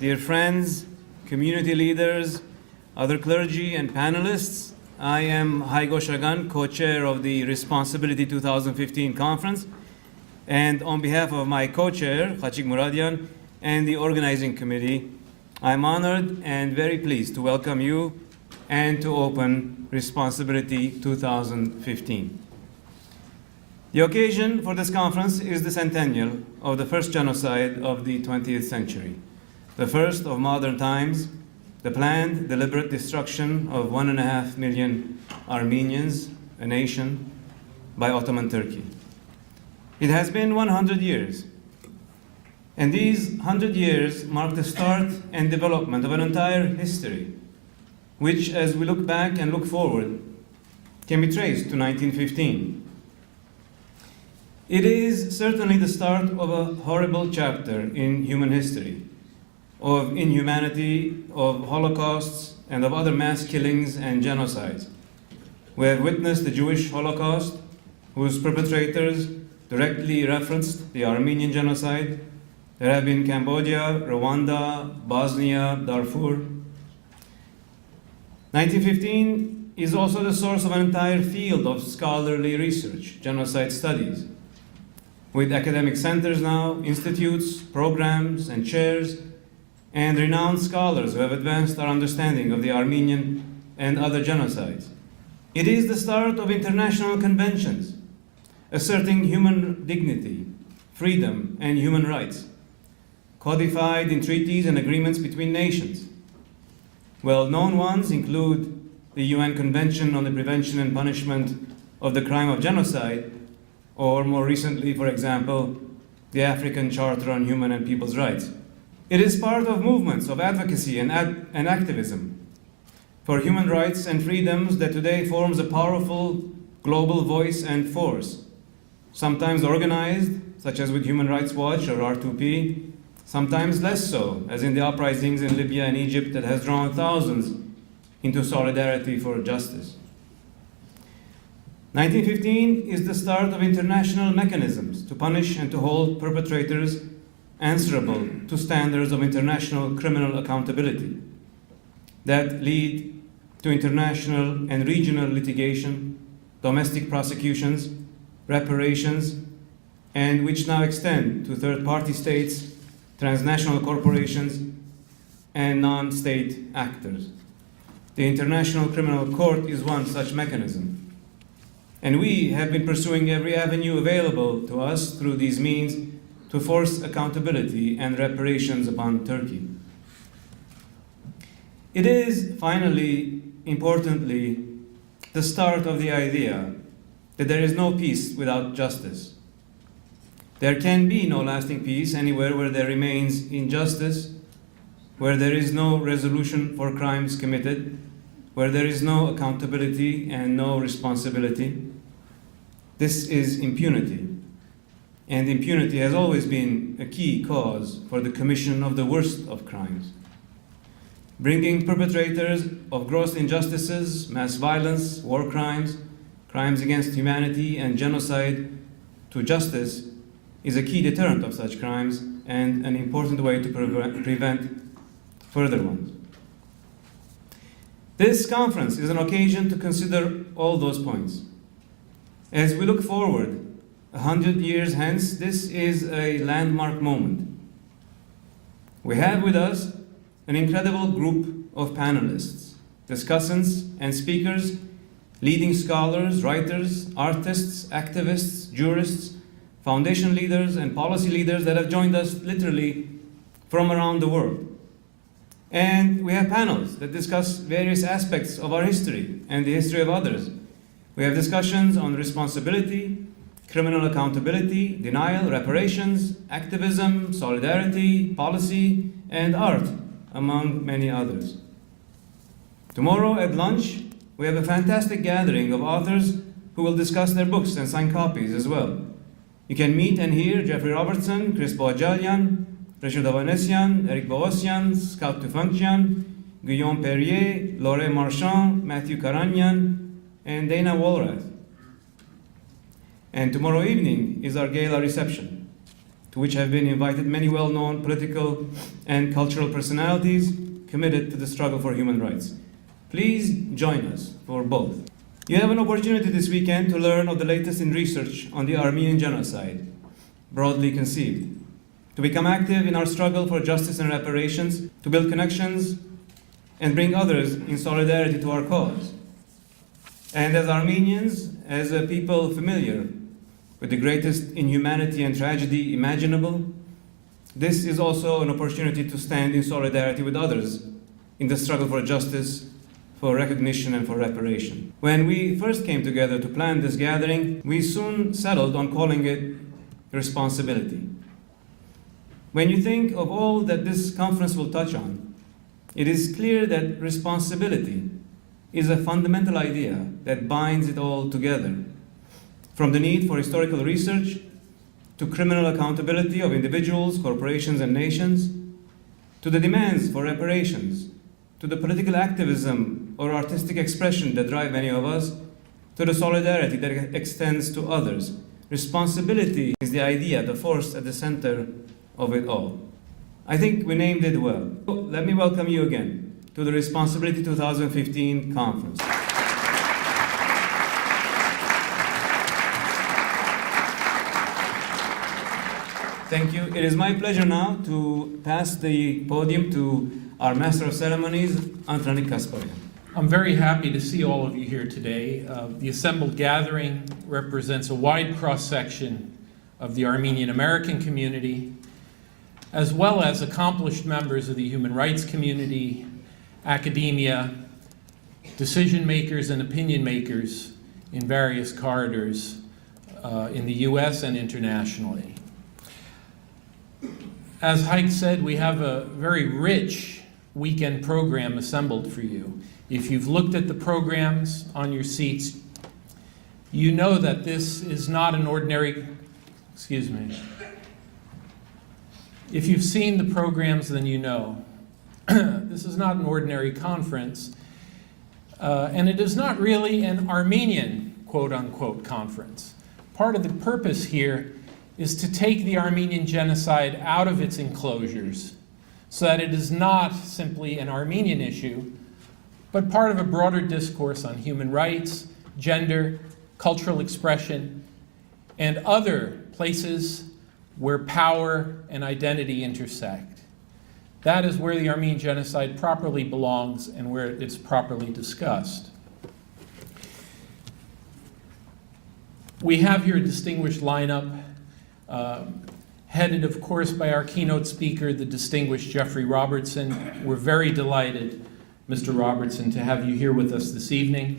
dear friends, community leaders, other clergy, and panelists. I am Haigo Shagan, co-chair of the Responsibility 2015 conference, and on behalf of my co-chair, Khachik Muradian, and the organizing committee, I'm honored and very pleased to welcome you and to open Responsibility 2015. The occasion for this conference is the centennial of the first genocide of the 20th century, the first of modern times, the planned, deliberate destruction of 1.5 million Armenians, a nation, by Ottoman Turkey. It has been 100 years, and these 100 years mark the start and development of an entire history, which, as we look back and look forward, can be traced to 1915. It is certainly the start of a horrible chapter in human history, of inhumanity, of holocausts, and of other mass killings and genocides. We have witnessed the Jewish Holocaust, whose perpetrators directly referenced the Armenian Genocide. There have been Cambodia, Rwanda, Bosnia, Darfur. 1915 is also the source of an entire field of scholarly research, genocide studies, with academic centers now, institutes, programs, and chairs, and renowned scholars who have advanced our understanding of the Armenian and other genocides. It is the start of international conventions asserting human dignity, freedom, and human rights, codified in treaties and agreements between nations. Well-known ones include the UN Convention on the Prevention and Punishment of the Crime of Genocide, or more recently, for example, the African Charter on Human and People's Rights. It is part of movements of advocacy and activism for human rights and freedoms that today forms a powerful global voice and force, sometimes organized, such as with Human Rights Watch or R2P, sometimes less so, as in the uprisings in Libya and Egypt that has drawn thousands into solidarity for justice. 1915 is the start of international mechanisms to punish and to hold perpetrators answerable to standards of international criminal accountability that lead to international and regional litigation, domestic prosecutions, reparations, and which now extend to third-party states, transnational corporations, and non-state actors. The International Criminal Court is one such mechanism, and we have been pursuing every avenue available to us through these means to force accountability and reparations upon Turkey. It is, finally, importantly, the start of the idea that there is no peace without justice. There can be no lasting peace anywhere where there remains injustice, where there is no resolution for crimes committed, where there is no accountability and no responsibility. This is impunity. And impunity has always been a key cause for the commission of the worst of crimes. Bringing perpetrators of gross injustices, mass violence, war crimes, crimes against humanity, and genocide to justice is a key deterrent of such crimes and an important way to prevent further ones. This conference is an occasion to consider all those points. As we look forward, 100 years hence, this is a landmark moment. We have with us an incredible group of panelists, discussants, and speakers, leading scholars, writers, artists, activists, jurists, foundation leaders, and policy leaders that have joined us literally from around the world. And we have panels that discuss various aspects of our history and the history of others. We have discussions on responsibility, criminal accountability, denial, reparations, activism, solidarity, policy, and art, among many others. Tomorrow at lunch, we have a fantastic gathering of authors who will discuss their books and sign copies as well. You can meet and hear Geoffrey Robertson, Chris Boajalian, Rashid Avanesian, Eric Boosian, Scout Tufankjian, Guillaume Perrier, Laure Marchand, Matthew Karanyan, and Dana Walrath. And tomorrow evening is our gala reception. to which have been invited many well-known political and cultural personalities committed to the struggle for human rights. Please join us for both. You have an opportunity this weekend to learn of the latest in research on the Armenian Genocide, broadly conceived, to become active in our struggle for justice and reparations, to build connections and bring others in solidarity to our cause. And as Armenians, as a people familiar with the greatest inhumanity and tragedy imaginable, this is also an opportunity to stand in solidarity with others in the struggle for justice, for recognition, and for reparation. When we first came together to plan this gathering, we soon settled on calling it responsibility. When you think of all that this conference will touch on, it is clear that responsibility is a fundamental idea that binds it all together. From the need for historical research, to criminal accountability of individuals, corporations, and nations, to the demands for reparations, to the political activism or artistic expression that drive many of us, to the solidarity that extends to others. Responsibility is the idea, the force at the center of it all. I think we named it well. Let me welcome you again to the Responsibility 2015 conference. Thank you. It is my pleasure now to pass the podium to our Master of Ceremonies, Antranik Kasparian. I'm very happy to see all of you here today. The assembled gathering represents a wide cross-section of the Armenian American community, as well as accomplished members of the human rights community, academia, decision makers and opinion makers in various corridors in the US and internationally. As Heike said, we have a very rich weekend program assembled for you. If you've looked at the programs on your seats, you know that this is not an ordinary, If you've seen the programs, then you know. This is not an ordinary conference, and it is not really an Armenian, quote-unquote, conference. Part of the purpose here is to take the Armenian genocide out of its enclosures so that it is not simply an Armenian issue, but part of a broader discourse on human rights, gender, cultural expression, and other places where power and identity intersect. That is where the Armenian genocide properly belongs and where it's properly discussed. We have here a distinguished lineup, headed, of course, by our keynote speaker, the distinguished Geoffrey Robertson. We're very delighted, Mr. Robertson, to have you here with us this evening.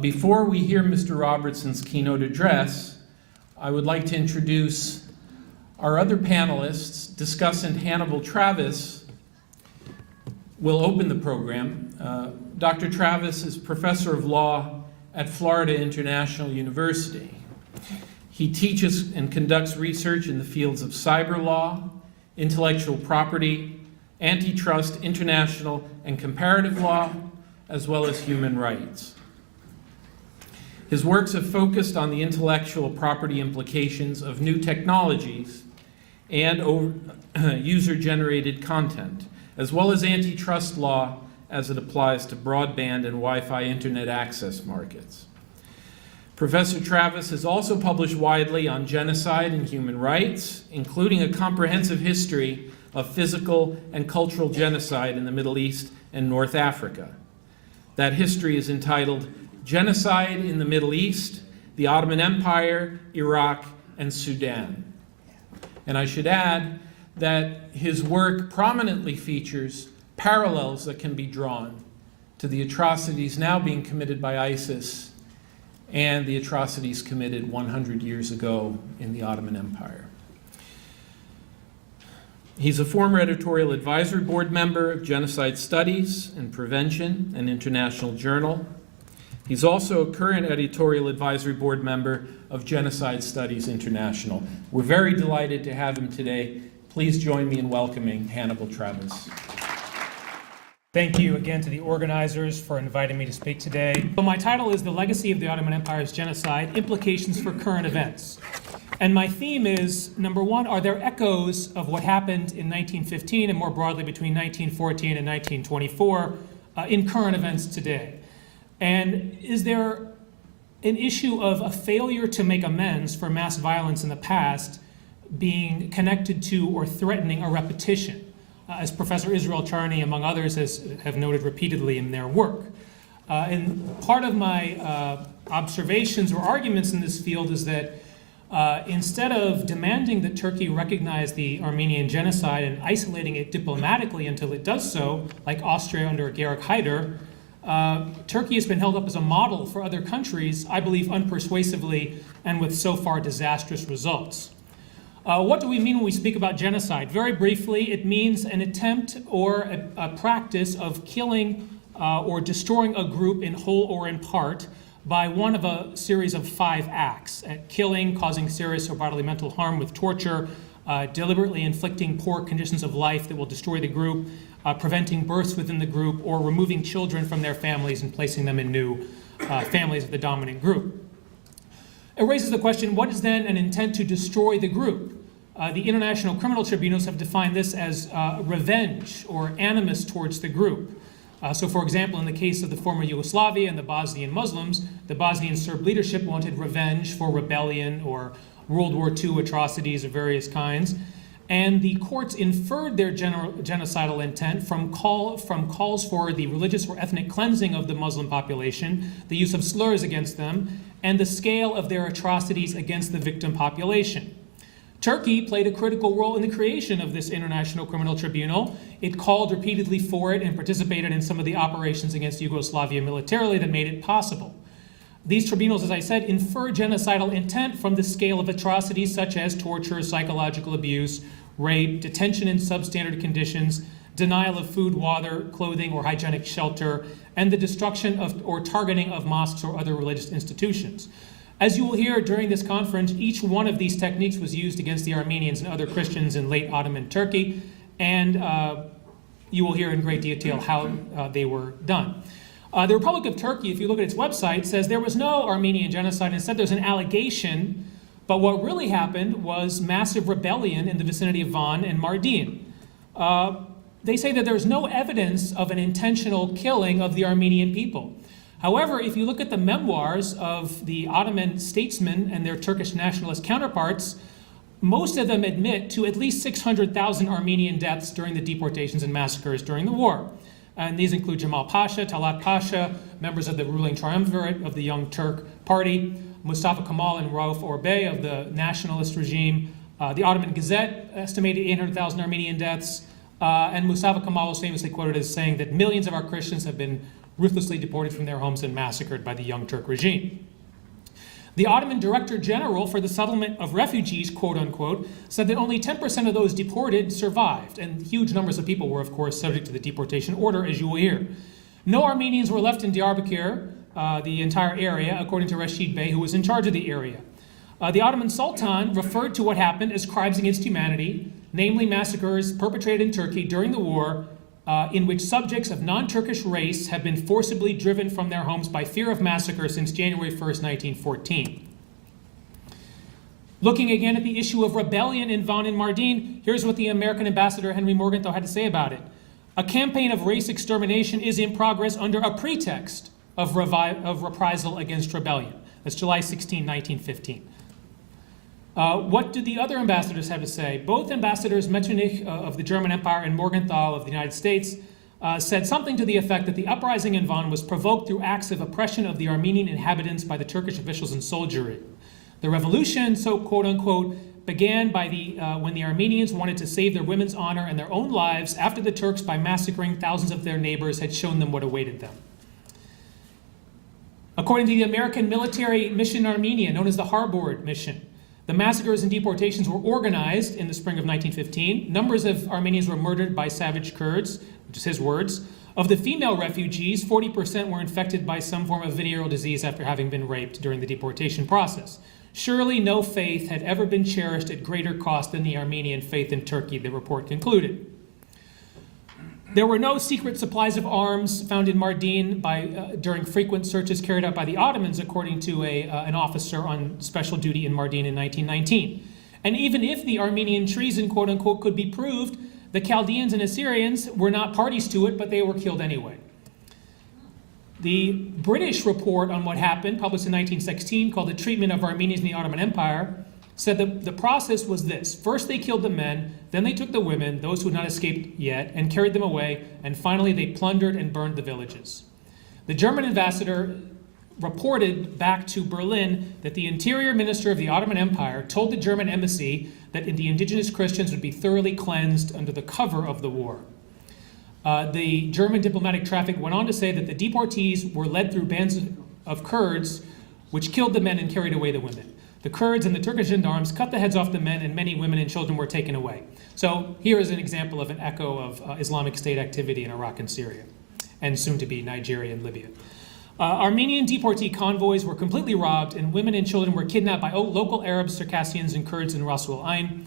Before we hear Mr. Robertson's keynote address, I would like to introduce our other panelists. Discussant Hannibal Travis will open the program. Dr. Travis is professor of law at Florida International University. He teaches and conducts research in the fields of cyber law, intellectual property, antitrust, international and comparative law, as well as human rights. His works have focused on the intellectual property implications of new technologies and user-generated content, as well as antitrust law as it applies to broadband and Wi-Fi internet access markets. Professor Travis has also published widely on genocide and human rights, including a comprehensive history of physical and cultural genocide in the Middle East and North Africa. That history is entitled Genocide in the Middle East, the Ottoman Empire, Iraq, and Sudan. And I should add that his work prominently features parallels that can be drawn to the atrocities now being committed by ISIS and the atrocities committed 100 years ago in the Ottoman Empire. He's a former editorial advisory board member of Genocide Studies and Prevention, an international journal. He's also a current editorial advisory board member of Genocide Studies International. We're very delighted to have him today. Please join me in welcoming Hannibal Travis. Thank you again to the organizers for inviting me to speak today. So my title is The Legacy of the Ottoman Empire's Genocide, Implications for Current Events. And my theme is, number one, are there echoes of what happened in 1915 and more broadly between 1914 and 1924 in current events today? And is there an issue of a failure to make amends for mass violence in the past being connected to or threatening a repetition, as Professor Israel Charney, among others, have noted repeatedly in their work? And part of my observations or arguments in this field is that instead of demanding that Turkey recognize the Armenian Genocide and isolating it diplomatically until it does so, like Austria under Georg Haider, Turkey has been held up as a model for other countries, I believe unpersuasively and with so far disastrous results. What do we mean when we speak about genocide? Very briefly, it means an attempt or a practice of killing or destroying a group in whole or in part by one of a series of 5 acts: killing, causing serious or bodily mental harm with torture, deliberately inflicting poor conditions of life that will destroy the group, preventing births within the group, or removing children from their families and placing them in new families of the dominant group. It raises the question, what is then an intent to destroy the group? The international criminal tribunals have defined this as revenge or animus towards the group. So for example, in the case of the former Yugoslavia and the Bosnian Muslims, the Bosnian Serb leadership wanted revenge for rebellion or World War II atrocities of various kinds. And the courts inferred their genocidal intent from calls for the religious or ethnic cleansing of the Muslim population, the use of slurs against them, and the scale of their atrocities against the victim population. Turkey played a critical role in the creation of this International Criminal Tribunal. It called repeatedly for it and participated in some of the operations against Yugoslavia militarily that made it possible. These tribunals, as I said, infer genocidal intent from the scale of atrocities such as torture, psychological abuse, rape, detention in substandard conditions, denial of food, water, clothing, or hygienic shelter, and the destruction of or targeting of mosques or other religious institutions. As you will hear during this conference, each one of these techniques was used against the Armenians and other Christians in late Ottoman Turkey, and you will hear in great detail how they were done. The Republic of Turkey, if you look at its website, says there was no Armenian genocide. Instead, there's an allegation, but what really happened was massive rebellion in the vicinity of Van and Mardin. They say that there's no evidence of an intentional killing of the Armenian people. However, if you look at the memoirs of the Ottoman statesmen and their Turkish nationalist counterparts, most of them admit to at least 600,000 Armenian deaths during the deportations and massacres during the war. And these include Jamal Pasha, Talat Pasha, members of the ruling triumvirate of the Young Turk Party, Mustafa Kemal and Rauf Orbey of the nationalist regime. The Ottoman Gazette estimated 800,000 Armenian deaths, and Mustafa Kemal was famously quoted as saying that millions of our Christians have been ruthlessly deported from their homes and massacred by the Young Turk regime. The Ottoman Director General for the Settlement of Refugees, quote unquote, said that only 10% of those deported survived, and huge numbers of people were, of course, subject to the deportation order, as you will hear. No Armenians were left in Diyarbakir, the entire area, according to Rashid Bey, who was in charge of the area. The Ottoman Sultan referred to what happened as crimes against humanity, namely massacres perpetrated in Turkey during the war, in which subjects of non-Turkish race have been forcibly driven from their homes by fear of massacre since January 1st, 1914. Looking again at the issue of rebellion in Van and Mardin, here's what the American ambassador Henry Morgenthau had to say about it. A campaign of race extermination is in progress under a pretext of reprisal against rebellion. That's July 16, 1915. What did the other ambassadors have to say? Both ambassadors, Metternich of the German Empire and Morgenthau of the United States, said something to the effect that the uprising in Van was provoked through acts of oppression of the Armenian inhabitants by the Turkish officials and soldiery. The revolution, so quote unquote, began by when the Armenians wanted to save their women's honor and their own lives after the Turks, by massacring thousands of their neighbors, had shown them what awaited them. According to the American military mission in Armenia, known as the Harbord Mission, the massacres and deportations were organized in the spring of 1915. Numbers of Armenians were murdered by savage Kurds, which is his words. Of the female refugees, 40% were infected by some form of venereal disease after having been raped during the deportation process. Surely no faith had ever been cherished at greater cost than the Armenian faith in Turkey, the report concluded. There were no secret supplies of arms found in Mardin during frequent searches carried out by the Ottomans, according to an officer on special duty in Mardin in 1919. And even if the Armenian treason, quote unquote, could be proved, the Chaldeans and Assyrians were not parties to it, but they were killed anyway. The British report on what happened, published in 1916, called The Treatment of Armenians in the Ottoman Empire, said that the process was this. First they killed the men, then they took the women, those who had not escaped yet, and carried them away, and finally they plundered and burned the villages. The German ambassador reported back to Berlin that the interior minister of the Ottoman Empire told the German embassy that the indigenous Christians would be thoroughly cleansed under the cover of the war. The German diplomatic traffic went on to say that the deportees were led through bands of Kurds, which killed the men and carried away the women. The Kurds and the Turkish gendarmes cut the heads off the men, and many women and children were taken away. So here is an example of an echo of Islamic State activity in Iraq and Syria, and soon to be Nigeria and Libya. Armenian deportee convoys were completely robbed, and women and children were kidnapped by local Arabs, Circassians, and Kurds in Ras al Ain.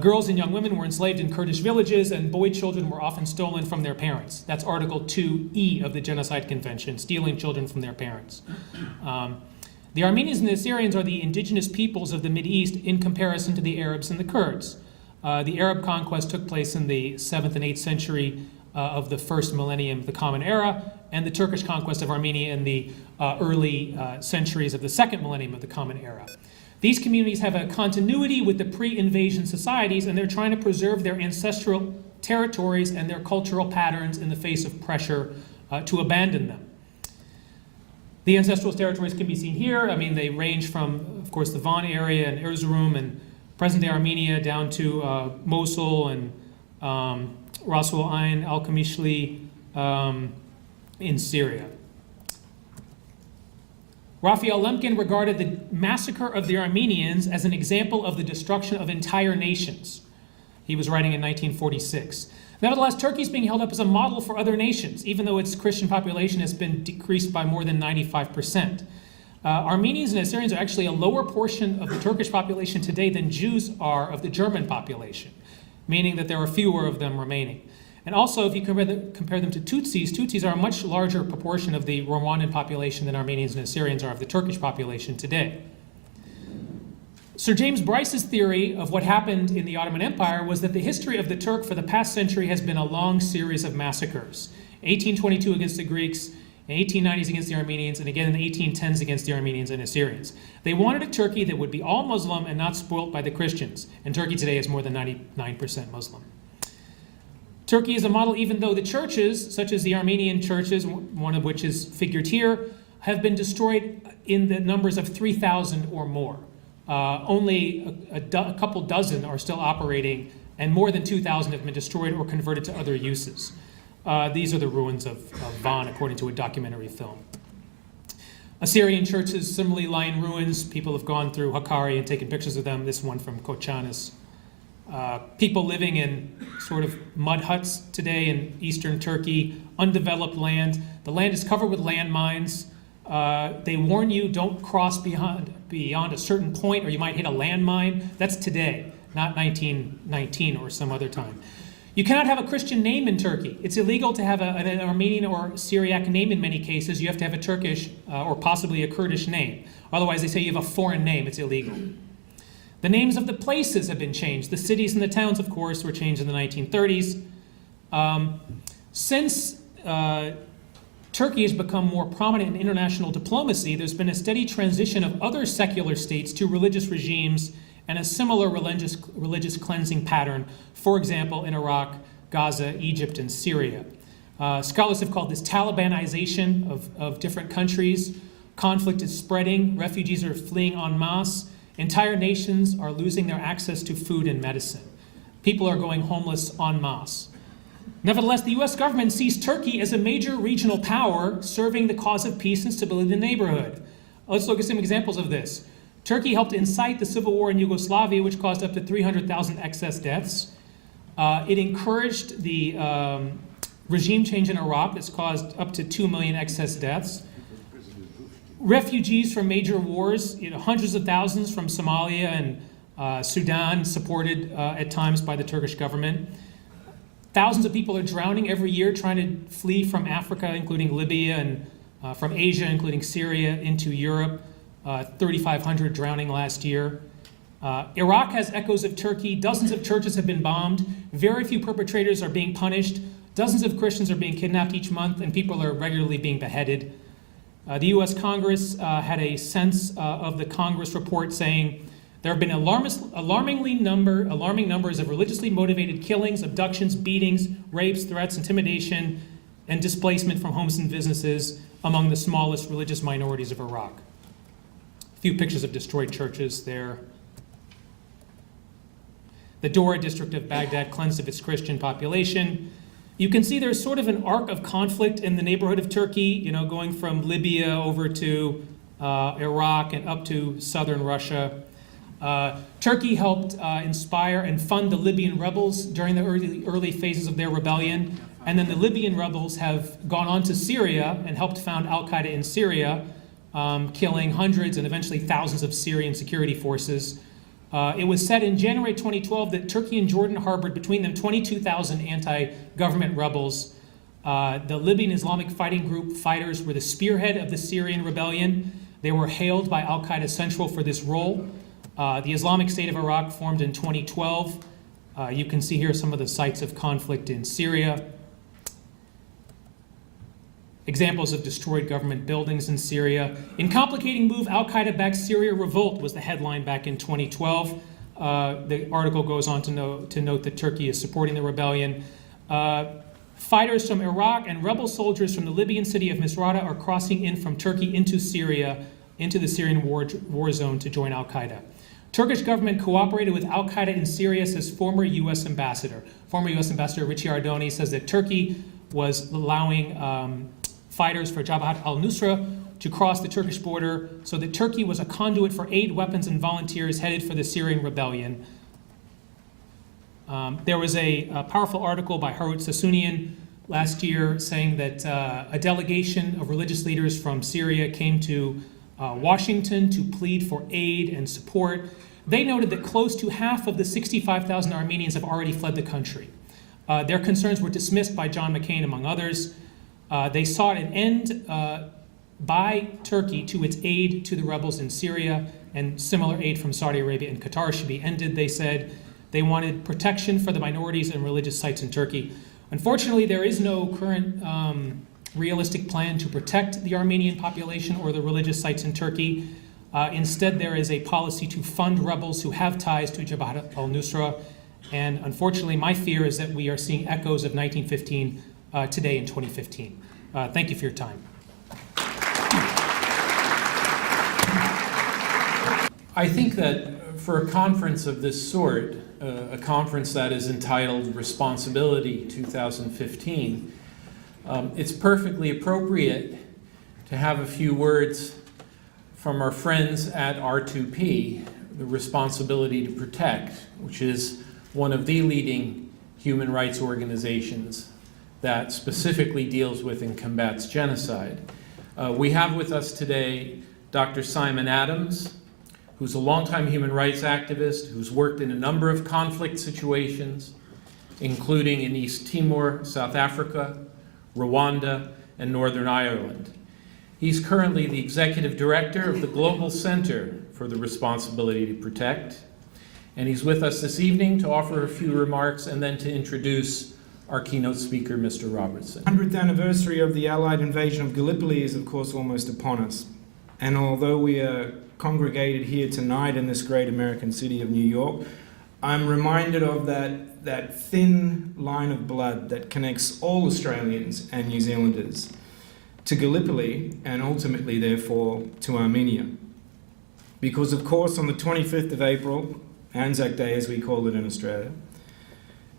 Girls and young women were enslaved in Kurdish villages, and boy children were often stolen from their parents. That's Article 2E of the Genocide Convention, stealing children from their parents. The Armenians and the Assyrians are the indigenous peoples of the Mideast in comparison to the Arabs and the Kurds. The Arab conquest took place in the 7th and 8th century of the first millennium of the Common Era, and the Turkish conquest of Armenia in the early centuries of the second millennium of the Common Era. These communities have a continuity with the pre-invasion societies, and they're trying to preserve their ancestral territories and their cultural patterns in the face of pressure to abandon them. The ancestral territories can be seen here. I mean, they range from, of course, the Van area and Erzurum and present-day Armenia down to Mosul and Ras al Ain, Al-Qamishli in Syria. Raphael Lemkin regarded the massacre of the Armenians as an example of the destruction of entire nations. He was writing in 1946. Nevertheless, Turkey is being held up as a model for other nations, even though its Christian population has been decreased by more than 95%. Armenians and Assyrians are actually a lower portion of the Turkish population today than Jews are of the German population, meaning that there are fewer of them remaining. And also, if you compare them to Tutsis are a much larger proportion of the Rwandan population than Armenians and Assyrians are of the Turkish population today. Sir James Bryce's theory of what happened in the Ottoman Empire was that the history of the Turk for the past century has been a long series of massacres. 1822 against the Greeks, in 1890s against the Armenians, and again in the 1810s against the Armenians and Assyrians. They wanted a Turkey that would be all Muslim and not spoilt by the Christians, and Turkey today is more than 99% Muslim. Turkey is a model even though the churches, such as the Armenian churches, one of which is figured here, have been destroyed in the numbers of 3,000 or more. Only a couple dozen are still operating, and more than 2,000 have been destroyed or converted to other uses. These are the ruins of Van, according to a documentary film. Assyrian churches similarly lie in ruins. People have gone through Hakkari and taken pictures of them. This one from Koçanis. People living in sort of mud huts today in eastern Turkey, undeveloped land. The land is covered with landmines. They warn you, don't cross beyond a certain point or you might hit a landmine. That's today, not 1919 or some other time. You cannot have a Christian name in Turkey. It's illegal to have an Armenian or Syriac name in many cases. You have to have a Turkish or possibly a Kurdish name. Otherwise, they say you have a foreign name. It's illegal. The names of the places have been changed. The cities and the towns, of course, were changed in the 1930s. Since Turkey has become more prominent in international diplomacy, there's been a steady transition of other secular states to religious regimes and a similar religious cleansing pattern, for example, in Iraq, Gaza, Egypt, and Syria. Scholars have called this Talibanization of different countries. Conflict is spreading. Refugees are fleeing en masse. Entire nations are losing their access to food and medicine. People are going homeless en masse. Nevertheless, the US government sees Turkey as a major regional power serving the cause of peace and stability in the neighborhood. Let's look at some examples of this. Turkey helped incite the civil war in Yugoslavia, which caused up to 300,000 excess deaths. It encouraged the regime change in Iraq that's caused up to 2 million excess deaths. Refugees from major wars, hundreds of thousands from Somalia and Sudan, supported at times by the Turkish government. Thousands of people are drowning every year trying to flee from Africa, including Libya, and from Asia, including Syria, into Europe. 3,500 drowning last year. Iraq has echoes of Turkey. Dozens of churches have been bombed. Very few perpetrators are being punished. Dozens of Christians are being kidnapped each month, and people are regularly being beheaded. The U.S. Congress had a sense of the Congress report saying there have been alarming numbers of religiously motivated killings, abductions, beatings, rapes, threats, intimidation, and displacement from homes and businesses among the smallest religious minorities of Iraq. A few pictures of destroyed churches there. The Dora district of Baghdad cleansed of its Christian population. You can see there's sort of an arc of conflict in the neighborhood of Turkey, going from Libya over to Iraq and up to southern Russia. Turkey helped inspire and fund the Libyan rebels during the early phases of their rebellion. And then the Libyan rebels have gone on to Syria and helped found al-Qaeda in Syria, killing hundreds and eventually thousands of Syrian security forces. It was said in January 2012 that Turkey and Jordan harbored between them 22,000 anti-government rebels. The Libyan Islamic Fighting Group fighters were the spearhead of the Syrian rebellion. They were hailed by al-Qaeda Central for this role. The Islamic State of Iraq formed in 2012. You can see here some of the sites of conflict in Syria. Examples of destroyed government buildings in Syria. In complicating move, al-Qaeda-backed Syria revolt was the headline back in 2012. The article goes on to note that Turkey is supporting the rebellion. Fighters from Iraq and rebel soldiers from the Libyan city of Misrata are crossing in from Turkey into Syria, into the Syrian war zone to join al-Qaeda. Turkish government cooperated with al-Qaeda in Syria, says former U.S. ambassador. Former U.S. Ambassador Richie Ardoni says that Turkey was allowing fighters for Jabhat al-Nusra to cross the Turkish border, so that Turkey was a conduit for aid, weapons, and volunteers headed for the Syrian rebellion. There was a powerful article by Harut Sassounian last year saying that a delegation of religious leaders from Syria came to Washington to plead for aid and support. They noted that close to half of the 65,000 Armenians have already fled the country. Their concerns were dismissed by John McCain, among others. They sought an end by Turkey to its aid to the rebels in Syria, and similar aid from Saudi Arabia and Qatar should be ended, they said. They wanted protection for the minorities and religious sites in Turkey. Unfortunately, there is no current realistic plan to protect the Armenian population or the religious sites in Turkey. Instead, there is a policy to fund rebels who have ties to Jabhat al-Nusra. And unfortunately, my fear is that we are seeing echoes of 1915 today in 2015. Thank you for your time. I think that for a conference of this sort, a conference that is entitled Responsibility 2015, it's perfectly appropriate to have a few words from our friends at R2P, the Responsibility to Protect, which is one of the leading human rights organizations that specifically deals with and combats genocide. We have with us today Dr. Simon Adams, who's a longtime human rights activist, who's worked in a number of conflict situations, including in East Timor, South Africa, Rwanda, and Northern Ireland. He's currently the executive director of the Global Center for the Responsibility to Protect, and he's with us this evening to offer a few remarks and then to introduce our keynote speaker, Mr. Robertson. 100th anniversary of the Allied invasion of Gallipoli is, of course, almost upon us. And although we are congregated here tonight in this great American city of New York, I'm reminded of that thin line of blood that connects all Australians and New Zealanders to Gallipoli and ultimately, therefore, to Armenia. Because, of course, on the 25th of April, Anzac Day as we call it in Australia,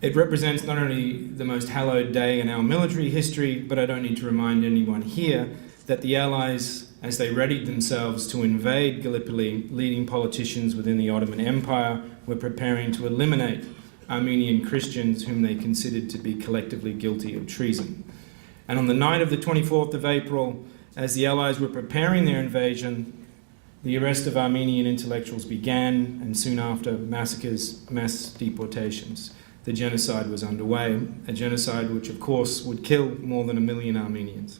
it represents not only the most hallowed day in our military history, but I don't need to remind anyone here that the Allies, as they readied themselves to invade Gallipoli, leading politicians within the Ottoman Empire were preparing to eliminate Armenian Christians whom they considered to be collectively guilty of treason. And on the night of the 24th of April, as the Allies were preparing their invasion, the arrest of Armenian intellectuals began, and soon after, massacres, mass deportations. the genocide was underway, a genocide which of course would kill more than 1 million Armenians.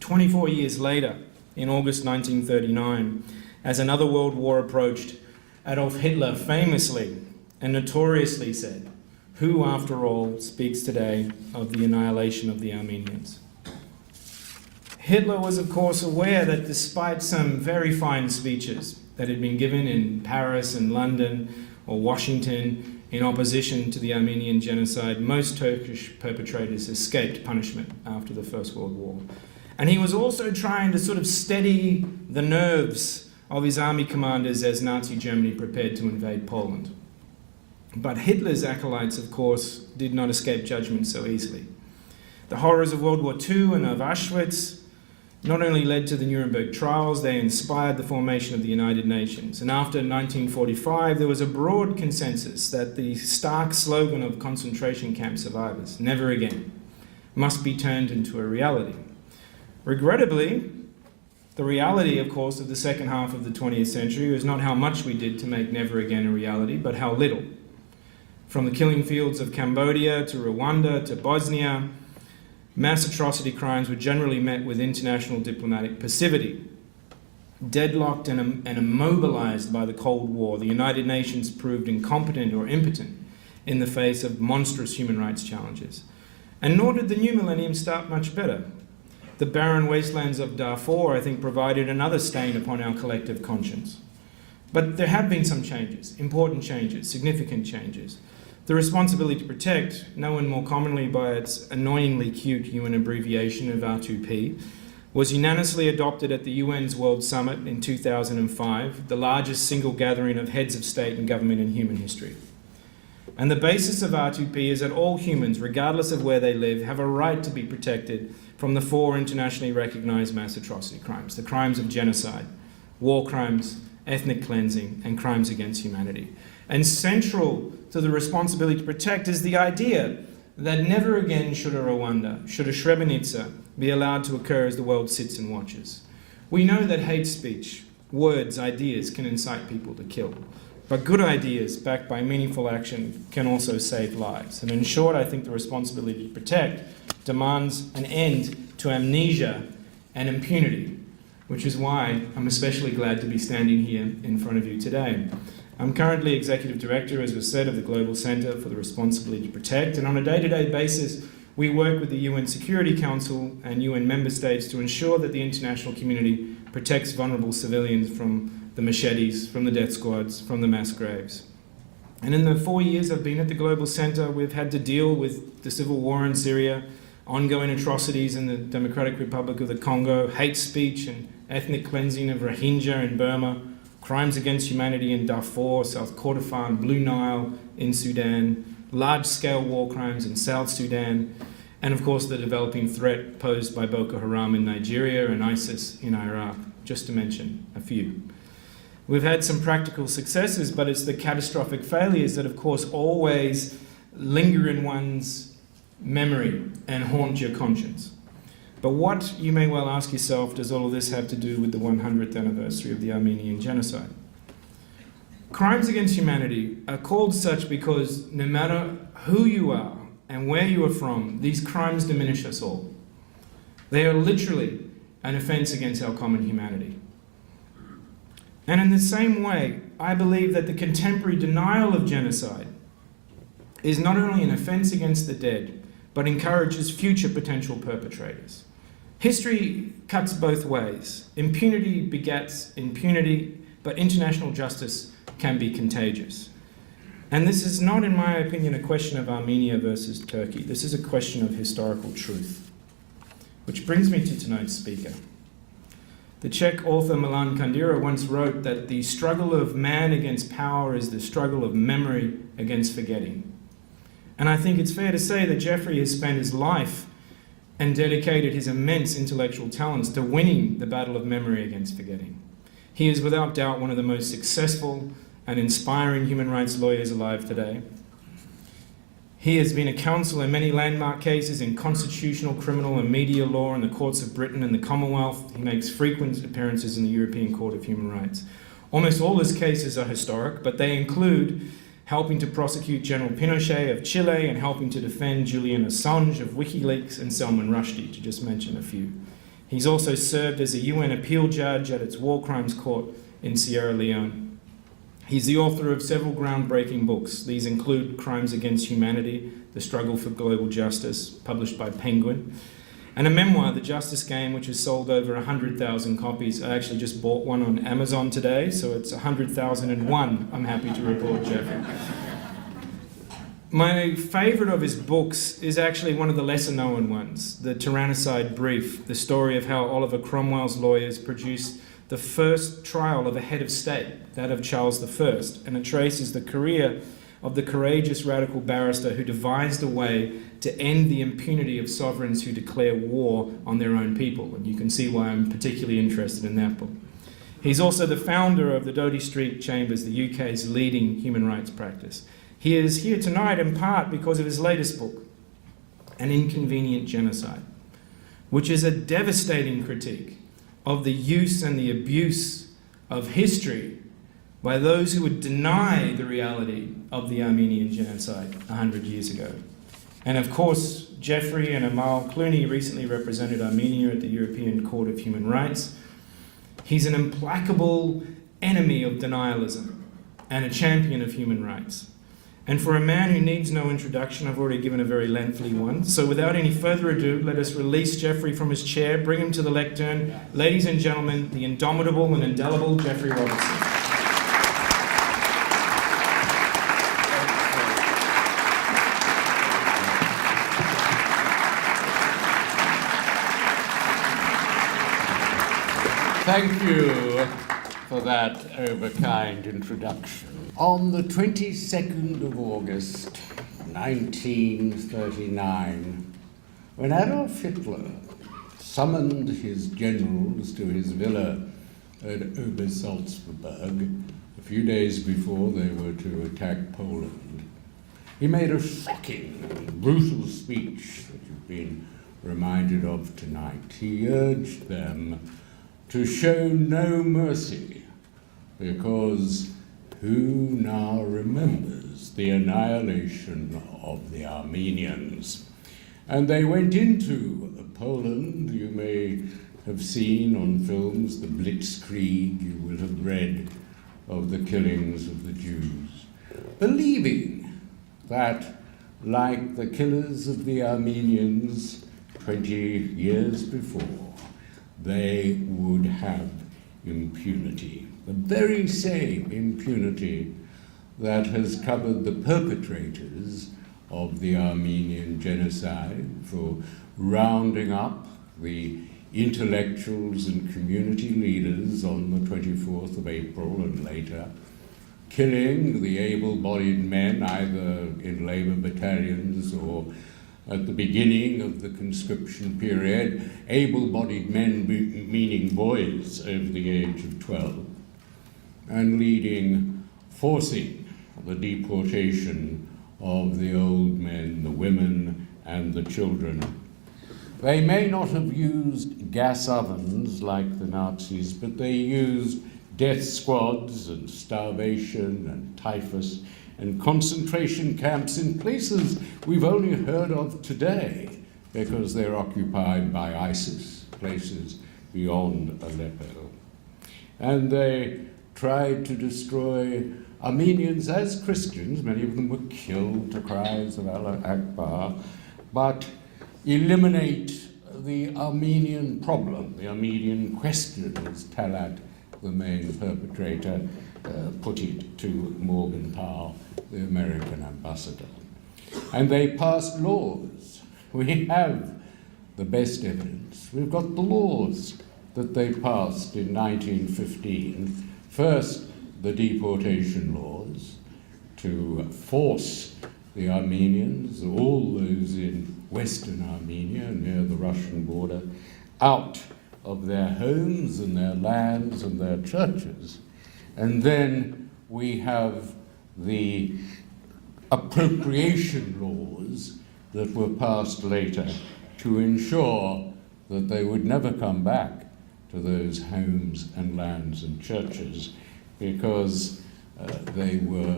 24 years later, in August 1939, as another world war approached, Adolf Hitler famously and notoriously said, "Who, after all, speaks today of the annihilation of the Armenians?" Hitler was, of course, aware that despite some very fine speeches that had been given in Paris and London or Washington in opposition to the Armenian genocide, most Turkish perpetrators escaped punishment after the First World War. And he was also trying to sort of steady the nerves of his army commanders as Nazi Germany prepared to invade Poland. But Hitler's acolytes, of course, did not escape judgment so easily. The horrors of World War II and of Auschwitz not only led to the Nuremberg trials, they inspired the formation of the United Nations. And after 1945, there was a broad consensus that the stark slogan of concentration camp survivors, "Never again," must be turned into a reality. Regrettably, the reality, of course, of the second half of the 20th century was not how much we did to make never again a reality, but how little. From the killing fields of Cambodia to Rwanda to Bosnia, mass atrocity crimes were generally met with international diplomatic passivity. Deadlocked and immobilized by the Cold War, the United Nations proved incompetent or impotent in the face of monstrous human rights challenges. And nor did the new millennium start much better. The barren wastelands of Darfur, I think, provided another stain upon our collective conscience. But there have been some changes, important changes, significant changes. The responsibility to protect, known more commonly by its annoyingly cute UN abbreviation of R2P, was unanimously adopted at the UN's World Summit in 2005, the largest single gathering of heads of state and government in human history. And the basis of R2P is that all humans, regardless of where they live, have a right to be protected from the 4 internationally recognized mass atrocity crimes: the crimes of genocide, war crimes, ethnic cleansing, and crimes against humanity. And central to the responsibility to protect is the idea that never again should a Rwanda, should a Srebrenica be allowed to occur as the world sits and watches. We know that hate speech, words, ideas can incite people to kill. But good ideas backed by meaningful action can also save lives. And in short, I think the responsibility to protect demands an end to amnesia and impunity, which is why I'm especially glad to be standing here in front of you today. I'm currently Executive Director, as was said, of the Global Centre for the Responsibility to Protect, and on a day-to-day basis, we work with the UN Security Council and UN member states to ensure that the international community protects vulnerable civilians from the machetes, from the death squads, from the mass graves. And in the 4 years I've been at the Global Centre, we've had to deal with the civil war in Syria, ongoing atrocities in the Democratic Republic of the Congo, hate speech and ethnic cleansing of Rohingya in Burma, crimes against humanity in Darfur, South Kordofan, Blue Nile in Sudan, large-scale war crimes in South Sudan, and of course the developing threat posed by Boko Haram in Nigeria and ISIS in Iraq, just to mention a few. We've had some practical successes, but it's the catastrophic failures that, of course, always linger in one's memory and haunt your conscience. But what, you may well ask yourself, does all of this have to do with the 100th anniversary of the Armenian Genocide? Crimes against humanity are called such because no matter who you are and where you are from, these crimes diminish us all. They are literally an offence against our common humanity. And in the same way, I believe that the contemporary denial of genocide is not only an offence against the dead, but encourages future potential perpetrators. History cuts both ways. Impunity begets impunity, but international justice can be contagious. And this is not, in my opinion, a question of Armenia versus Turkey. This is a question of historical truth. Which brings me to tonight's speaker. The Czech author Milan Kundera once wrote that the struggle of man against power is the struggle of memory against forgetting. And I think it's fair to say that Geoffrey has spent his life and dedicated his immense intellectual talents to winning the battle of memory against forgetting. He is without doubt one of the most successful and inspiring human rights lawyers alive today. He has been a counsel in many landmark cases in constitutional, criminal and media law in the courts of Britain and the Commonwealth. He makes frequent appearances in the European Court of Human Rights. Almost all his cases are historic, but they include helping to prosecute General Pinochet of Chile, and helping to defend Julian Assange of WikiLeaks and Salman Rushdie, to just mention a few. He's also served as a UN appeal judge at its War Crimes Court in Sierra Leone. He's the author of several groundbreaking books. These include Crimes Against Humanity, The Struggle for Global Justice, published by Penguin, and a memoir, The Justice Game, which has sold over 100,000 copies. I actually just bought one on Amazon today, so it's 100,001, I'm happy to report, Geoffrey. My favourite of his books is actually one of the lesser-known ones, The Tyrannicide Brief, the story of how Oliver Cromwell's lawyers produced the first trial of a head of state, that of Charles I, and it traces the career of the courageous radical barrister who devised a way to end the impunity of sovereigns who declare war on their own people. And you can see why I'm particularly interested in that book. He's also the founder of the Doty Street Chambers, the UK's leading human rights practice. He is here tonight in part because of his latest book, An Inconvenient Genocide, which is a devastating critique of the use and the abuse of history by those who would deny the reality of the Armenian Genocide 100 years ago. And of course, Geoffrey and Amal Clooney recently represented Armenia at the European Court of Human Rights. He's an implacable enemy of denialism and a champion of human rights. And for a man who needs no introduction, I've already given a very lengthy one. So without any further ado, let us release Geoffrey from his chair, bring him to the lectern. Ladies and gentlemen, the indomitable and indelible Geoffrey Robertson. Thank you for that overkind introduction. On the 22nd of August, 1939, when Adolf Hitler summoned his generals to his villa at Obersalzberg a few days before they were to attack Poland, he made a shocking and brutal speech that you've been reminded of tonight. He urged them to show no mercy, because who now remembers the annihilation of the Armenians? And they went into Poland. You may have seen on films the Blitzkrieg, you will have read of the killings of the Jews, believing that, like the killers of the Armenians 20 years before, they would have impunity. The very same impunity that has covered the perpetrators of the Armenian Genocide for rounding up the intellectuals and community leaders on the 24th of April and later, killing the able-bodied men either in labor battalions or at the beginning of the conscription period, able-bodied men meaning boys over the age of 12, and forcing the deportation of the old men, the women, and the children. They may not have used gas ovens like the Nazis, but they used death squads and starvation and typhus and concentration camps in places we've only heard of today because they're occupied by ISIS, places beyond Aleppo. And they tried to destroy Armenians as Christians. Many of them were killed to cries of Allah Akbar, but eliminate the Armenian problem, the Armenian question, as Talat, the main perpetrator, put it to Morgan Powell, the American ambassador. And they passed laws. We have the best evidence. We've got the laws that they passed in 1915. First, the deportation laws to force the Armenians, all those in Western Armenia near the Russian border, out of their homes and their lands and their churches. And then we have the appropriation laws that were passed later to ensure that they would never come back to those homes and lands and churches because they were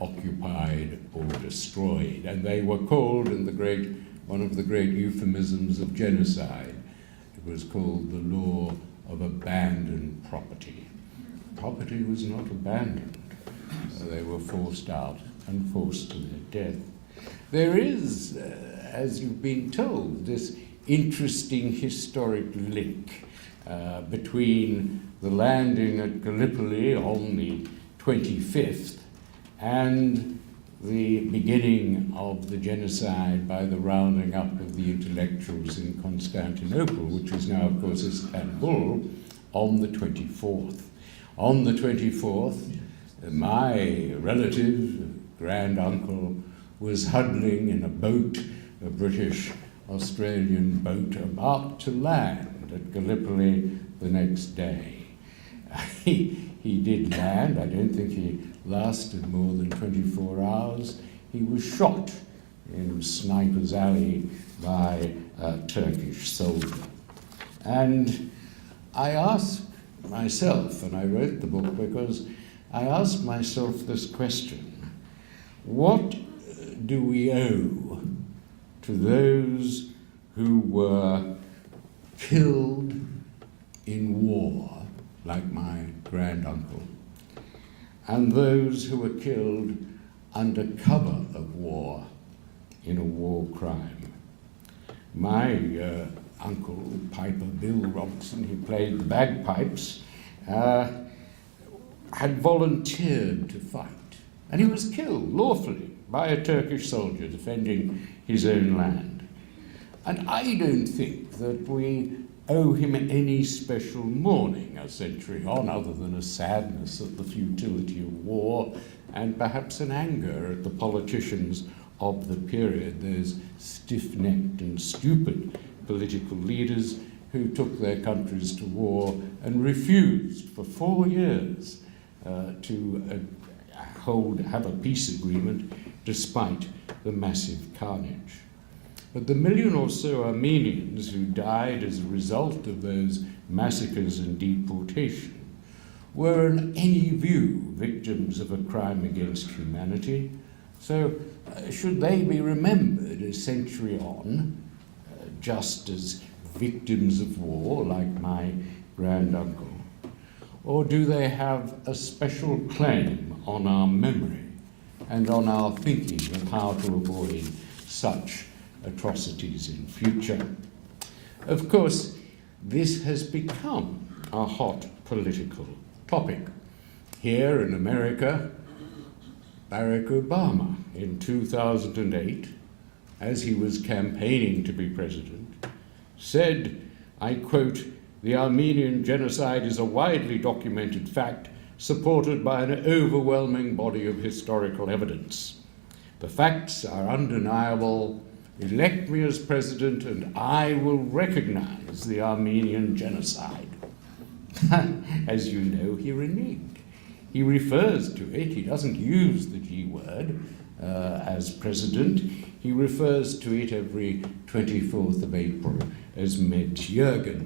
occupied or destroyed. And they were called, in one of the great euphemisms of genocide, it was called the law of abandoned property. Property was not abandoned. They were forced out and forced to their death. There is, as you've been told, this interesting historic link between the landing at Gallipoli on the 25th and the beginning of the genocide by the rounding up of the intellectuals in Constantinople, which is now, of course, Istanbul, on the 24th. On the 24th, my relative, grand-uncle, was huddling in a boat, a British-Australian boat, about to land at Gallipoli the next day. He did land. I don't think he lasted more than 24 hours. He was shot in Sniper's Alley by a Turkish soldier. And I asked myself, and I wrote the book because I asked myself this question: what do we owe to those who were killed in war, like my granduncle, and those who were killed under cover of war in a war crime? My uncle, Piper Bill Robertson, who played the bagpipes, had volunteered to fight, and he was killed lawfully by a Turkish soldier defending his own land. And I don't think that we owe him any special mourning a century on, other than a sadness at the futility of war and perhaps an anger at the politicians of the period, those stiff-necked and stupid political leaders who took their countries to war and refused for 4 years to have a peace agreement despite the massive carnage. But the million or so Armenians who died as a result of those massacres and deportation were in any view victims of a crime against humanity. So should they be remembered a century on just as victims of war, like my granduncle? Or do they have a special claim on our memory and on our thinking of how to avoid such atrocities in future? Of course, this has become a hot political topic. Here in America, Barack Obama in 2008, as he was campaigning to be president, said, I quote, "The Armenian genocide is a widely documented fact supported by an overwhelming body of historical evidence. The facts are undeniable. Elect me as president and I will recognize the Armenian genocide." As you know, he reneged. He refers to it. He doesn't use the G word as president. He refers to it every 24th of April as Medjugorje,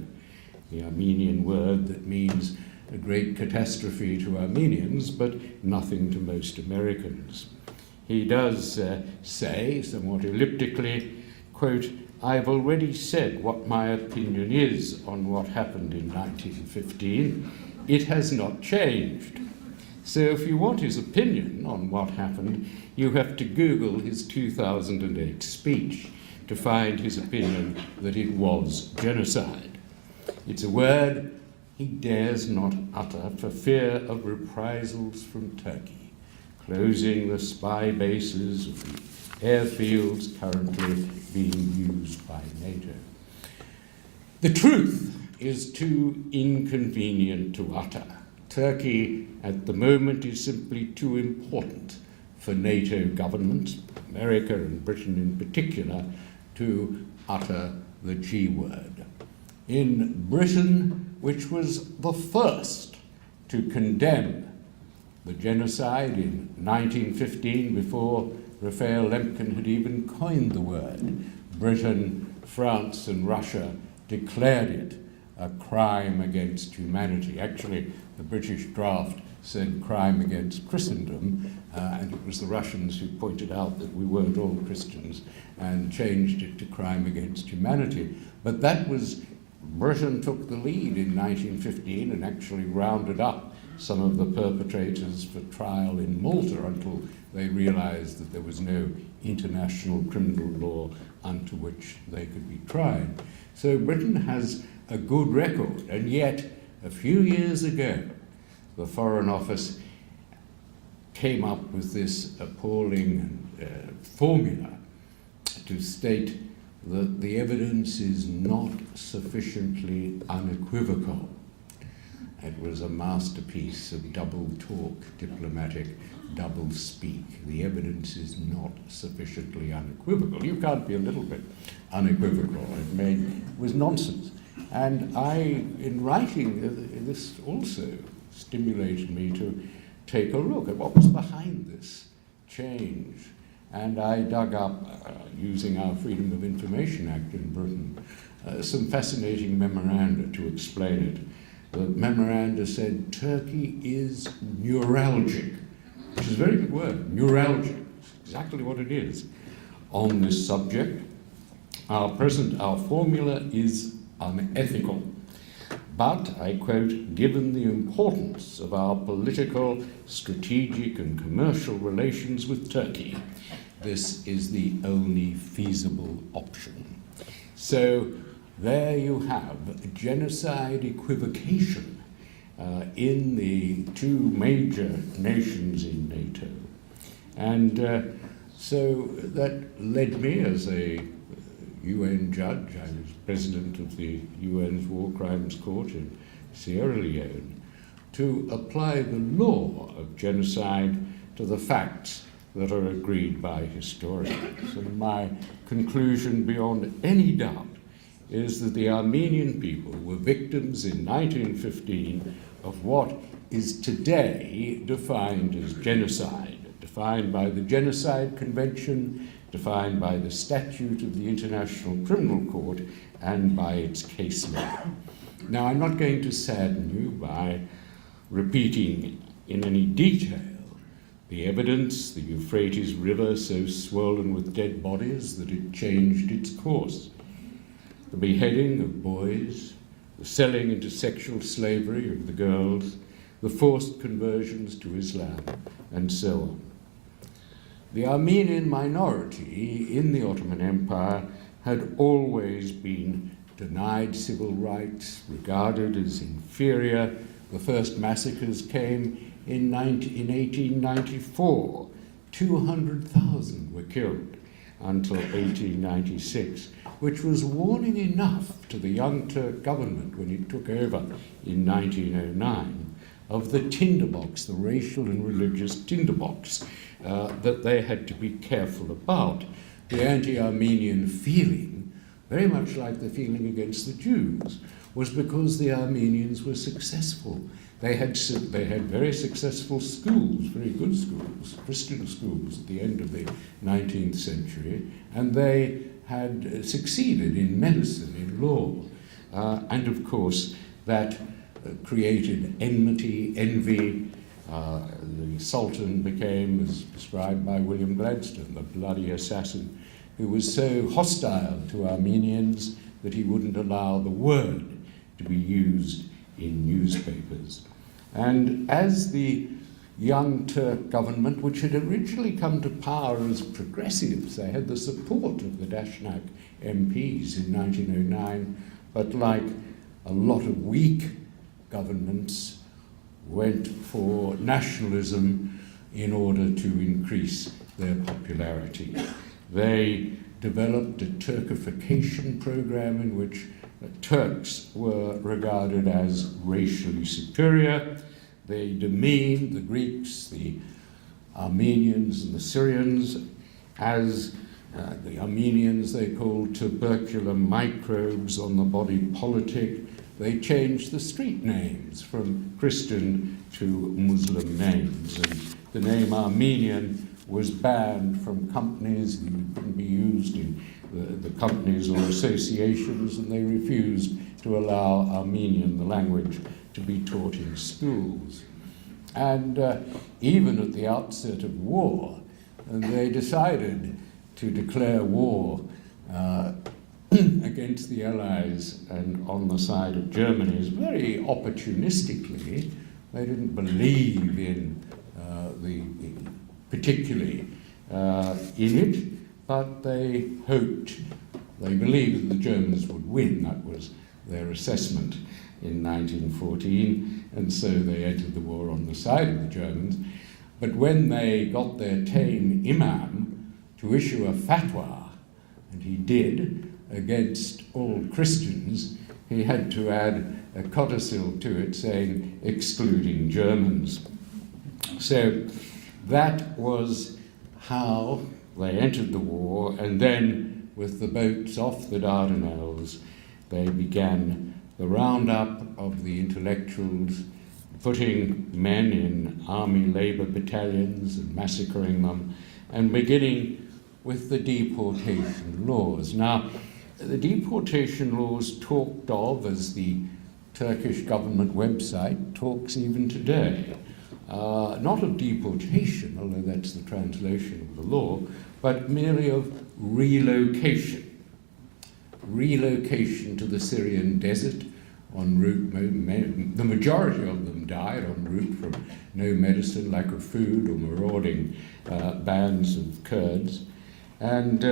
the Armenian word that means a great catastrophe to Armenians, but nothing to most Americans. He does say, somewhat elliptically, quote, "I've already said what my opinion is on what happened in 1915. It has not changed." So if you want his opinion on what happened, you have to Google his 2008 speech to find his opinion that it was genocide. It's a word he dares not utter for fear of reprisals from Turkey, closing the spy bases of the airfields currently being used by NATO. The truth is too inconvenient to utter. Turkey at the moment is simply too important for NATO governments, America and Britain in particular, to utter the G word. In Britain, which was the first to condemn the genocide in 1915 before Raphael Lemkin had even coined the word, Britain, France and Russia declared it a crime against humanity. Actually, the British draft said crime against Christendom, and it was the Russians who pointed out that we weren't all Christians and changed it to crime against humanity. But that was, Britain took the lead in 1915 and actually rounded up some of the perpetrators for trial in Malta until they realized that there was no international criminal law unto which they could be tried. So Britain has a good record, and yet a few years ago the Foreign Office came up with this appalling formula to state that the evidence is not sufficiently unequivocal. It was a masterpiece of double talk, diplomatic double speak. The evidence is not sufficiently unequivocal. You can't be a little bit unequivocal. It was nonsense. And I, in writing, this also stimulated me to take a look at what was behind this change. And I dug up, using our Freedom of Information Act in Britain, some fascinating memoranda to explain it. The memoranda said Turkey is neuralgic, which is a very good word, neuralgic, exactly what it is, on this subject. Our formula is unethical. But, I quote, given the importance of our political, strategic and commercial relations with Turkey, this is the only feasible option. So there you have genocide equivocation in the two major nations in NATO. And so that led me, as a UN judge, I was president of the UN's War Crimes Court in Sierra Leone, to apply the law of genocide to the facts that are agreed by historians. And my conclusion beyond any doubt is that the Armenian people were victims in 1915 of what is today defined as genocide, defined by the Genocide Convention, defined by the statute of the International Criminal Court, and by its case law. Now, I'm not going to sadden you by repeating in any detail the evidence, the Euphrates River so swollen with dead bodies that it changed its course, the beheading of boys, the selling into sexual slavery of the girls, the forced conversions to Islam, and so on. The Armenian minority in the Ottoman Empire had always been denied civil rights, regarded as inferior. The first massacres came in 1894. 200,000 were killed until 1896, which was warning enough to the Young Turk government when it took over in 1909 of the tinderbox, the racial and religious tinderbox, that they had to be careful about. The anti-Armenian feeling, very much like the feeling against the Jews, was because the Armenians were successful. They had very successful schools, very good schools, Christian schools at the end of the 19th century, and they had succeeded in medicine, in law, and of course that created enmity, envy. The Sultan became, as described by William Gladstone, the bloody assassin, who was so hostile to Armenians that he wouldn't allow the word to be used in newspapers. And as the Young Turk government, which had originally come to power as progressives, they had the support of the Dashnak MPs in 1909, but like a lot of weak governments, went for nationalism in order to increase their popularity. They developed a Turkification program in which Turks were regarded as racially superior. They demeaned the Greeks, the Armenians, and the Syrians as the Armenians they called tubercular microbes on the body politic. They changed the street names from Christian to Muslim names, and the name Armenian was banned from companies and couldn't be used in the companies or associations, and they refused to allow Armenian, the language, to be taught in schools. And even at the outset of war, they decided to declare war against the Allies and on the side of Germany, very opportunistically. They didn't believe in particularly in it, but they hoped, they believed that the Germans would win. That was their assessment in 1914, and so they entered the war on the side of the Germans. But when they got their tame imam to issue a fatwa, and he did, against all Christians, he had to add a codicil to it saying excluding Germans. So that was how they entered the war, and then with the boats off the Dardanelles, they began the roundup of the intellectuals, putting men in army labor battalions and massacring them, and beginning with the deportation laws. Now, the deportation laws talked of, as the Turkish government website talks even today, not of deportation, although that's the translation of the law, but merely of relocation. Relocation to the Syrian desert en route. The majority of them died en route from no medicine, lack of food, or marauding bands of Kurds, and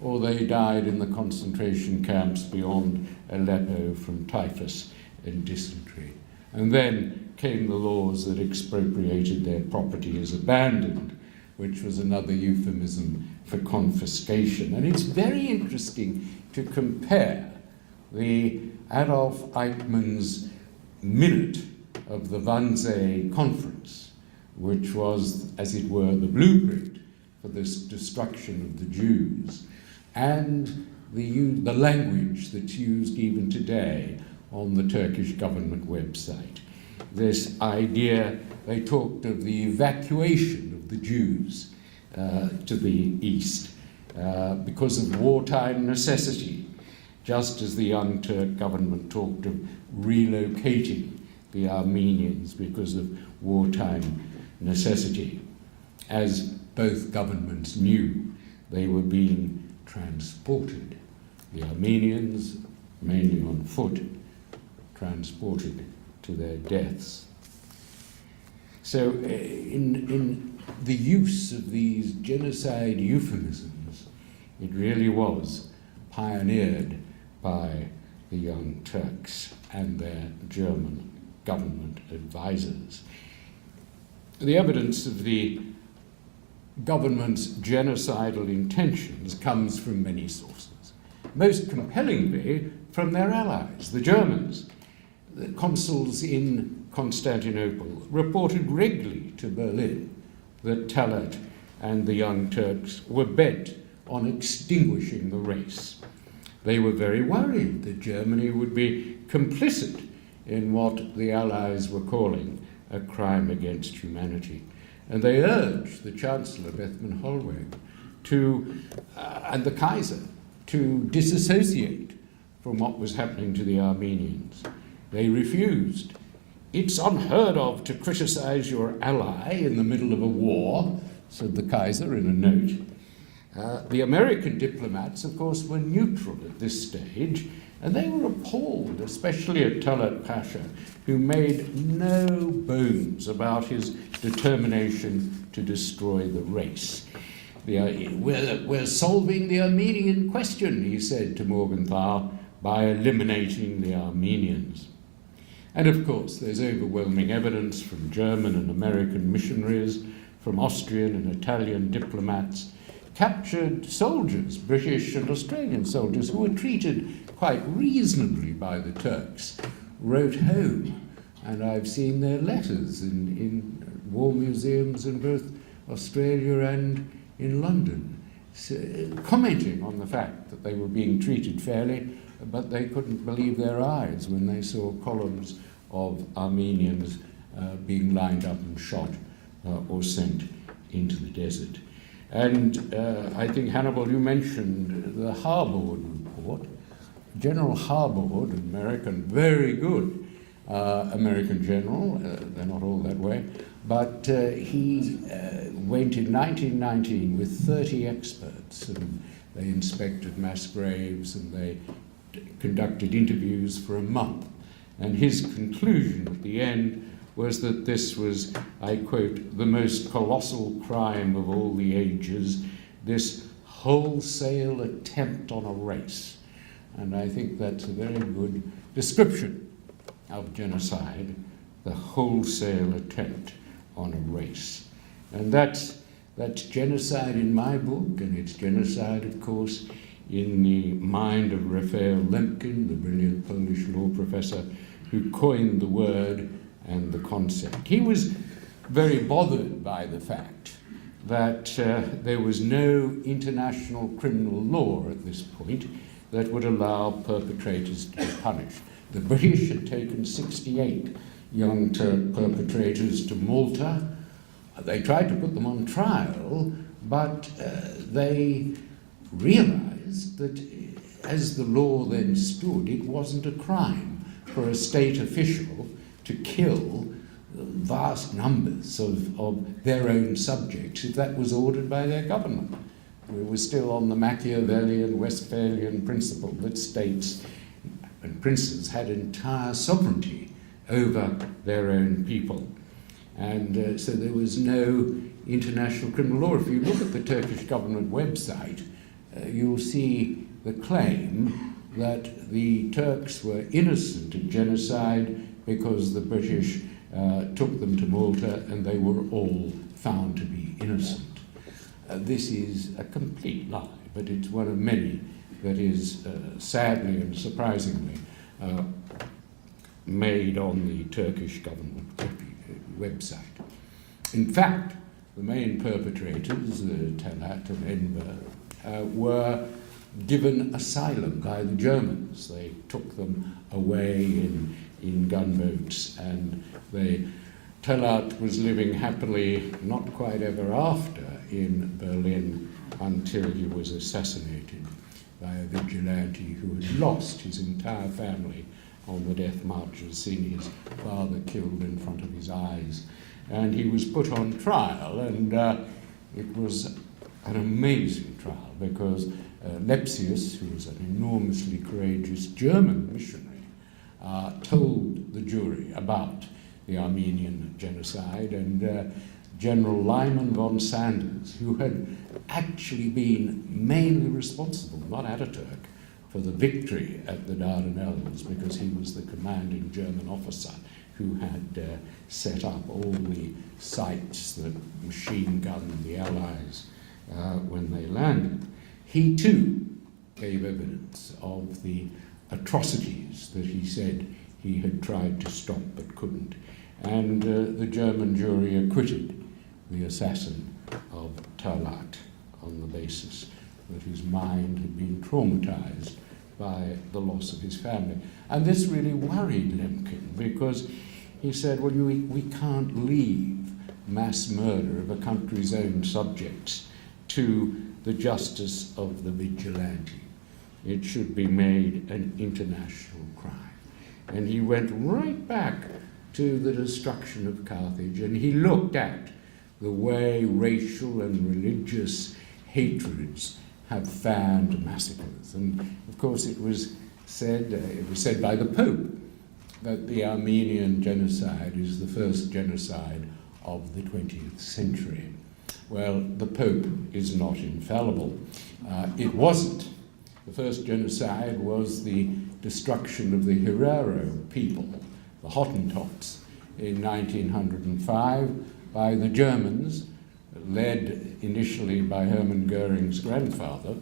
or they died in the concentration camps beyond Aleppo from typhus and dysentery. And then came the laws that expropriated their property as abandoned, which was another euphemism for confiscation. And it's very interesting to compare the Adolf Eichmann's minute of the Wannsee Conference, which was, as it were, the blueprint for this destruction of the Jews, and the language that's used even today on the Turkish government website. This idea, they talked of the evacuation of the Jews to the east because of wartime necessity, just as the Young Turk government talked of relocating the Armenians because of wartime necessity. As both governments knew, they were being transported. The Armenians, mainly on foot, transported to their deaths. So in the use of these genocide euphemisms, it really was pioneered by the Young Turks and their German government advisors. The evidence of the government's genocidal intentions comes from many sources. Most compellingly from their allies, the Germans. The consuls in Constantinople reported regularly to Berlin that Talat and the Young Turks were bent on extinguishing the race. They were very worried that Germany would be complicit in what the Allies were calling a crime against humanity. And they urged the Chancellor, Bethmann Hollweg, and the Kaiser to disassociate from what was happening to the Armenians. They refused. It's unheard of to criticize your ally in the middle of a war, said the Kaiser in a note. The American diplomats, of course, were neutral at this stage, and they were appalled, especially at Talat Pasha, who made no bones about his determination to destroy the race. We're solving the Armenian question, he said to Morgenthau, by eliminating the Armenians. And of course, there's overwhelming evidence from German and American missionaries, from Austrian and Italian diplomats, captured soldiers, British and Australian soldiers, who were treated quite reasonably by the Turks, wrote home. And I've seen their letters in war museums in both Australia and in London, commenting on the fact that they were being treated fairly, but they couldn't believe their eyes when they saw columns of Armenians being lined up and shot or sent into the desert. And I think, Hannibal, you mentioned the Harbord report. General Harbord, an American, very good American general. They're not all that way. But he went in 1919 with 30 experts, and they inspected mass graves and they conducted interviews for a month. And his conclusion at the end was that this was, I quote, the most colossal crime of all the ages, this wholesale attempt on a race. And I think that's a very good description of genocide, the wholesale attempt on a race. And that's genocide in my book, and it's genocide, of course, in the mind of Raphael Lemkin, the brilliant Polish law professor who coined the word and the concept. He was very bothered by the fact that there was no international criminal law at this point that would allow perpetrators to be punished. The British had taken 68 young Turk perpetrators to Malta. They tried to put them on trial, but they realized that as the law then stood, it wasn't a crime for a state official to kill vast numbers of their own subjects if that was ordered by their government. We were still on the Machiavellian Westphalian principle that states and princes had entire sovereignty over their own people. And so there was no international criminal law. If you look at the Turkish government website, you'll see the claim that the Turks were innocent of genocide because the British took them to Malta and they were all found to be innocent. This is a complete lie, but it's one of many that is sadly and surprisingly made on the Turkish government website. In fact, the main perpetrators, Talat and Enver, were given asylum by the Germans. They took them away in gunboats, and Talat was living happily not quite ever after in Berlin until he was assassinated by a vigilante who had lost his entire family on the death marches, seen his father killed in front of his eyes. And he was put on trial, and it was an amazing trial because Lepsius, who was an enormously courageous German missionary, told the jury about the Armenian genocide, and General Lyman von Sanders, who had actually been mainly responsible, not Ataturk, for the victory at the Dardanelles, because he was the commanding German officer who had set up all the sites that machine gunned the Allies when they landed. He too gave evidence of the atrocities that he said he had tried to stop but couldn't. And the German jury acquitted the assassin of Talat on the basis that his mind had been traumatized by the loss of his family. And this really worried Lemkin, because he said, well, we can't leave mass murder of a country's own subjects to the justice of the vigilante. It should be made an international crime. And he went right back to the destruction of Carthage, and he looked at the way racial and religious hatreds have fanned massacres. And of course it was said by the Pope that the Armenian genocide is the first genocide of the 20th century. Well, the Pope is not infallible. It wasn't. The first genocide was the destruction of the Herero people, the Hottentots, in 1905 by the Germans, led initially by Hermann Goering's grandfather.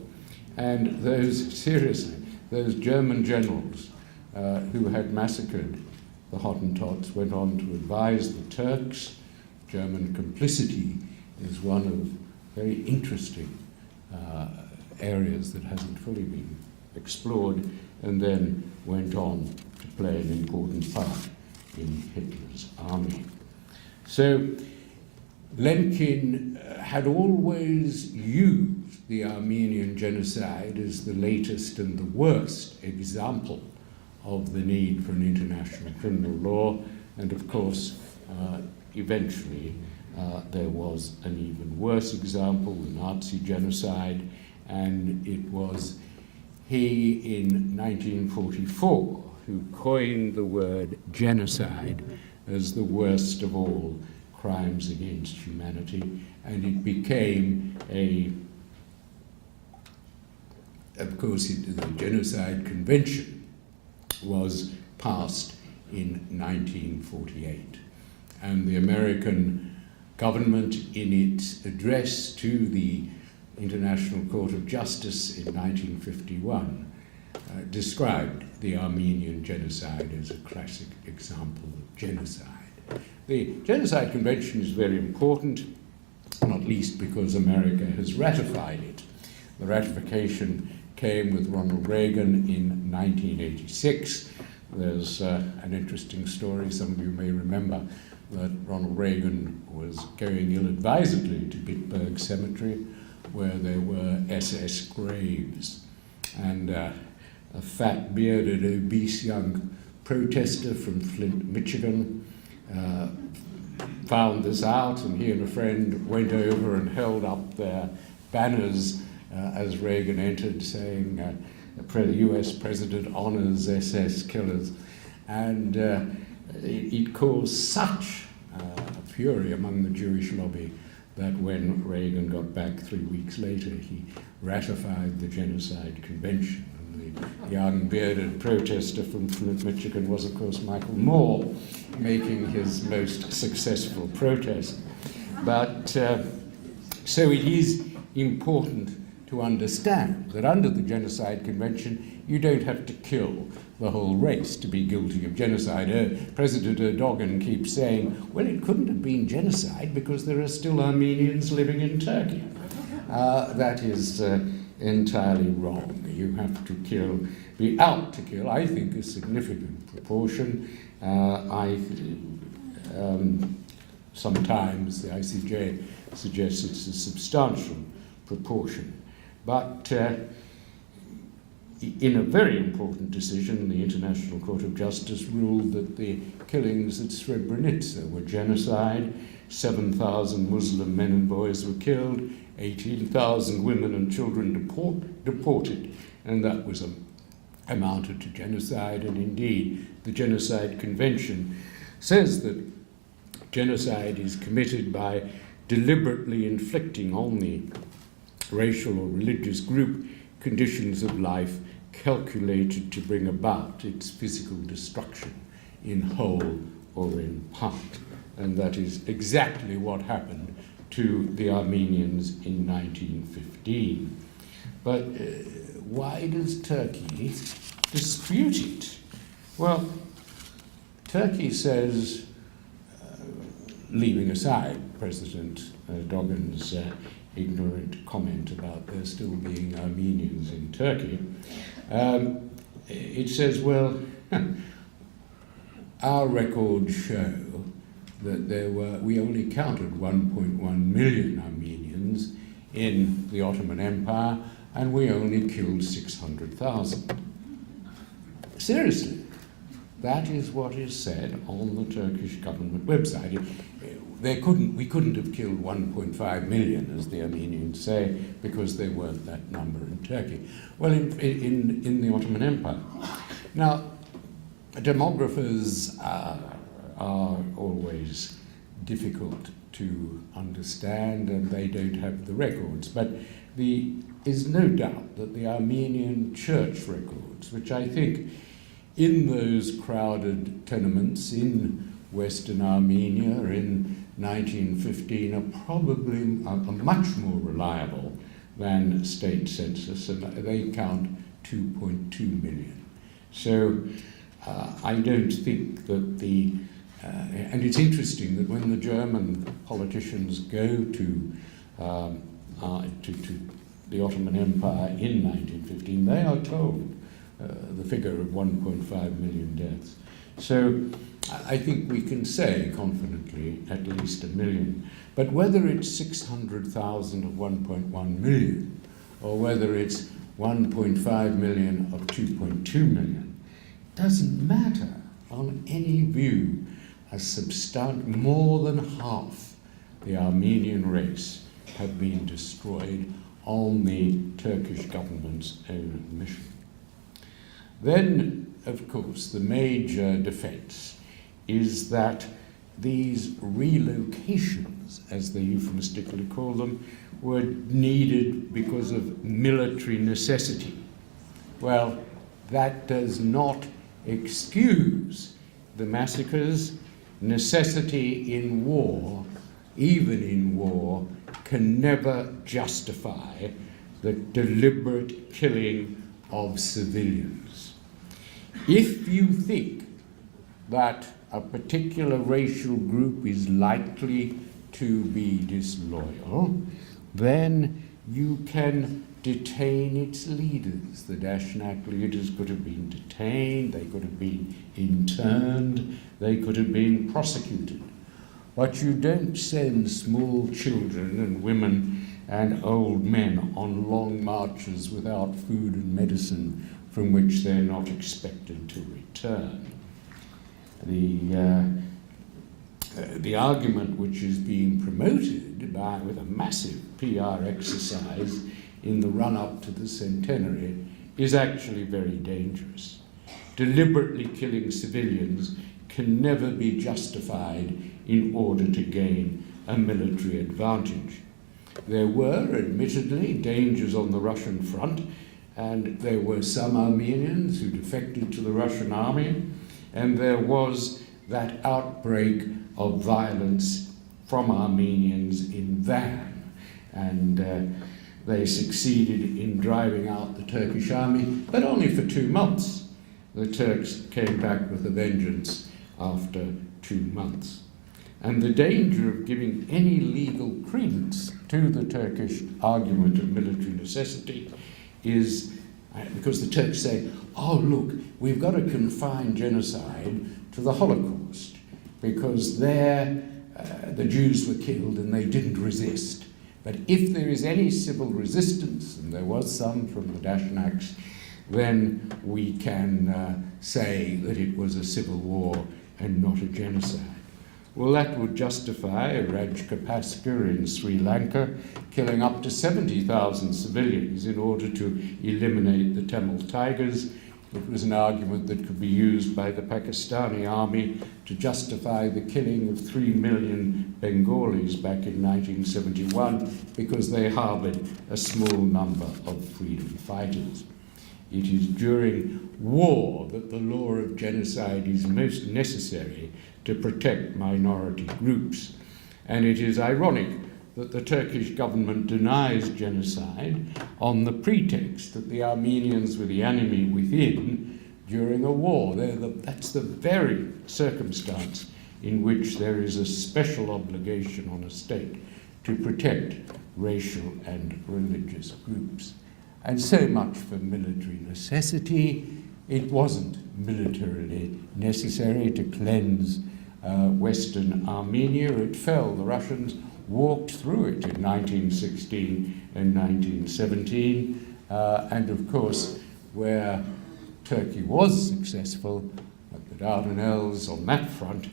And those German generals who had massacred the Hottentots went on to advise the Turks. German complicity is one of very interesting areas that hasn't fully been explored, and then went on to play an important part in Hitler's army. So Lemkin had always used the Armenian genocide as the latest and the worst example of the need for an international criminal law, and of course, eventually, there was an even worse example, the Nazi genocide, and it was he in 1944 who coined the word genocide as the worst of all crimes against humanity, and it became of course, the Genocide Convention was passed in 1948, and the American government, in its address to the International Court of Justice in 1951, described the Armenian Genocide as a classic example of genocide. The Genocide Convention is very important, not least because America has ratified it. The ratification came with Ronald Reagan in 1986. There's an interesting story, some of you may remember, that Ronald Reagan was going ill-advisedly to Bitburg Cemetery, where there were SS graves. And a fat, bearded, obese young protester from Flint, Michigan, found this out, and he and a friend went over and held up their banners as Reagan entered, saying, the US President honors SS killers. And it caused such fury among the Jewish lobby that when Reagan got back 3 weeks later, he ratified the Genocide Convention. And the young bearded protester from Flint, Michigan was, of course, Michael Moore, making his most successful protest. But so it is important to understand that under the Genocide Convention, you don't have to kill the whole race to be guilty of genocide. President Erdogan keeps saying, well, it couldn't have been genocide because there are still Armenians living in Turkey. That is entirely wrong. You have to be out to kill, I think, a significant proportion. Sometimes the ICJ suggests it's a substantial proportion. But in a very important decision, the International Court of Justice ruled that the killings at Srebrenica were genocide. 7,000 Muslim men and boys were killed, 18,000 women and children deported, and that was amounted to genocide. And indeed, the Genocide Convention says that genocide is committed by deliberately inflicting on the racial or religious group conditions of life calculated to bring about its physical destruction in whole or in part. And that is exactly what happened to the Armenians in 1915. But why does Turkey dispute it? Well, Turkey says, leaving aside President Erdogan's ignorant comment about there still being Armenians in Turkey, it says, well, our records show that we only counted 1.1 million Armenians in the Ottoman Empire, and we only killed 600,000. Seriously, that is what is said on the Turkish government website. We couldn't have killed 1.5 million, as the Armenians say, because there weren't that number in Turkey. Well, in the Ottoman Empire. Now, demographers are always difficult to understand, and they don't have the records. But there is no doubt that the Armenian church records, which I think in those crowded tenements in Western Armenia in 1915 are probably much more reliable than state census, and they count 2.2 million. So I don't think that and it's interesting that when the German politicians go to the Ottoman Empire in 1915, they are told the figure of 1.5 million deaths. So I think we can say confidently at least 1 million. But whether it's 600,000 of 1.1 million, or whether it's 1.5 million of 2.2 million, doesn't matter on any view. More than half the Armenian race have been destroyed on the Turkish government's own admission. Then, of course, the major defense is that these relocations, as they euphemistically call them, were needed because of military necessity. Well, that does not excuse the massacres. Necessity in war, even in war, can never justify the deliberate killing of civilians. If you think that a particular racial group is likely to be disloyal, then you can detain its leaders. The Dashnak leaders could have been detained, they could have been interned, they could have been prosecuted. But you don't send small children and women and old men on long marches without food and medicine from which they're not expected to return. The argument which is being promoted with a massive PR exercise in the run-up to the centenary is actually very dangerous. Deliberately killing civilians can never be justified in order to gain a military advantage. There were, admittedly, dangers on the Russian front, and there were some Armenians who defected to the Russian army, and there was that outbreak of violence from Armenians in Van, and they succeeded in driving out the Turkish army, but only for 2 months. The Turks came back with a vengeance after 2 months. And the danger of giving any legal credence to the Turkish argument of military necessity is because the Turks say, oh, look, we've got to confine genocide to the Holocaust because there the Jews were killed and they didn't resist. But if there is any civil resistance, and there was some from the Dashnaks, then we can say that it was a civil war and not a genocide. Well, that would justify Rajapaksa in Sri Lanka killing up to 70,000 civilians in order to eliminate the Tamil Tigers. It was an argument that could be used by the Pakistani army to justify the killing of 3 million Bengalis back in 1971 because they harbored a small number of freedom fighters. It is during war that the law of genocide is most necessary to protect minority groups. And it is ironic that the Turkish government denies genocide on the pretext that the Armenians were the enemy within during a war. That's the very circumstance in which there is a special obligation on a state to protect racial and religious groups. And so much for military necessity. It wasn't militarily necessary to cleanse Western Armenia. It fell. The Russians walked through it in 1916 and 1917. And of course, where Turkey was successful, at the Dardanelles on that front,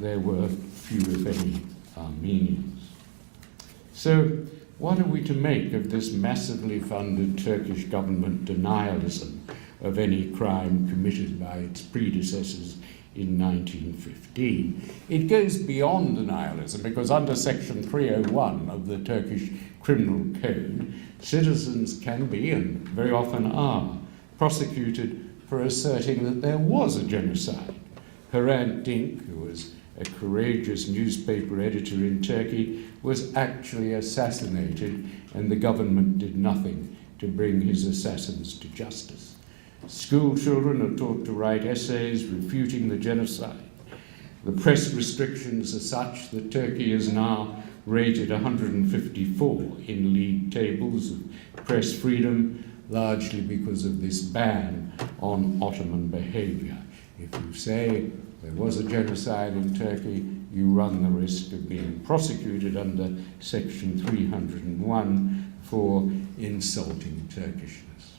there were few, if any, Armenians. So what are we to make of this massively funded Turkish government denialism of any crime committed by its predecessors in 1915? It goes beyond denialism because under Section 301 of the Turkish Criminal Code, citizens can be, and very often are, prosecuted for asserting that there was a genocide. Hrant Dink, who was a courageous newspaper editor in Turkey, was actually assassinated, and the government did nothing to bring his assassins to justice. School children are taught to write essays refuting the genocide. The press restrictions are such that Turkey is now rated 154 in league tables of press freedom, largely because of this ban on Ottoman behavior. If you say there was a genocide in Turkey, you run the risk of being prosecuted under Section 301 for insulting Turkishness.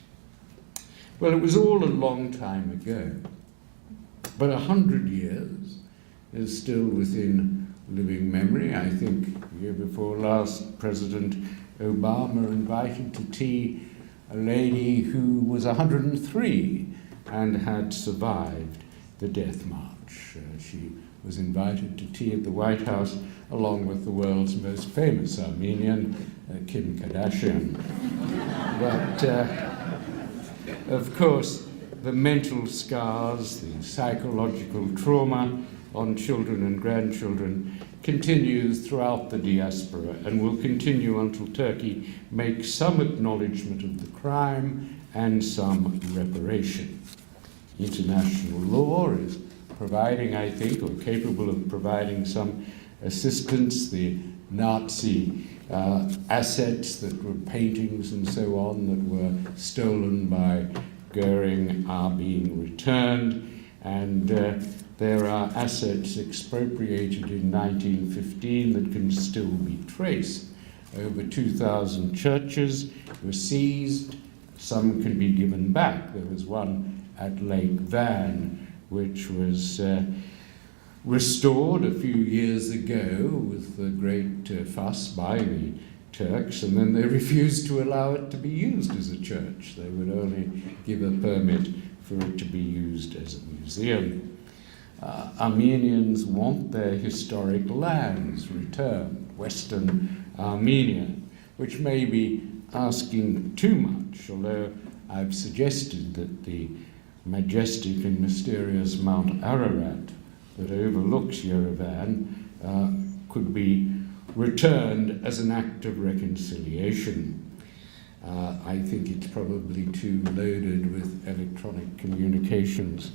Well, it was all a long time ago. But 100 years is still within living memory. I think the year before last, President Obama invited to tea a lady who was 103 and had survived the death march. She was invited to tea at the White House along with the world's most famous Armenian, Kim Kardashian. But of course, the mental scars, the psychological trauma on children and grandchildren continues throughout the diaspora and will continue until Turkey makes some acknowledgement of the crime and some reparation. International law is providing, I think, or capable of providing some assistance. The Nazi assets that were paintings and so on that were stolen by Goering are being returned, and there are assets expropriated in 1915 that can still be traced. Over 2,000 churches were seized. Some can be given back. There was one at Lake Van which was restored a few years ago with a great fuss by the Turks, and then they refused to allow it to be used as a church. They would only give a permit for it to be used as a museum. Armenians want their historic lands returned, Western Armenia, which may be asking too much, although I've suggested that the majestic and mysterious Mount Ararat that overlooks Yerevan could be returned as an act of reconciliation. I think it's probably too loaded with electronic communications,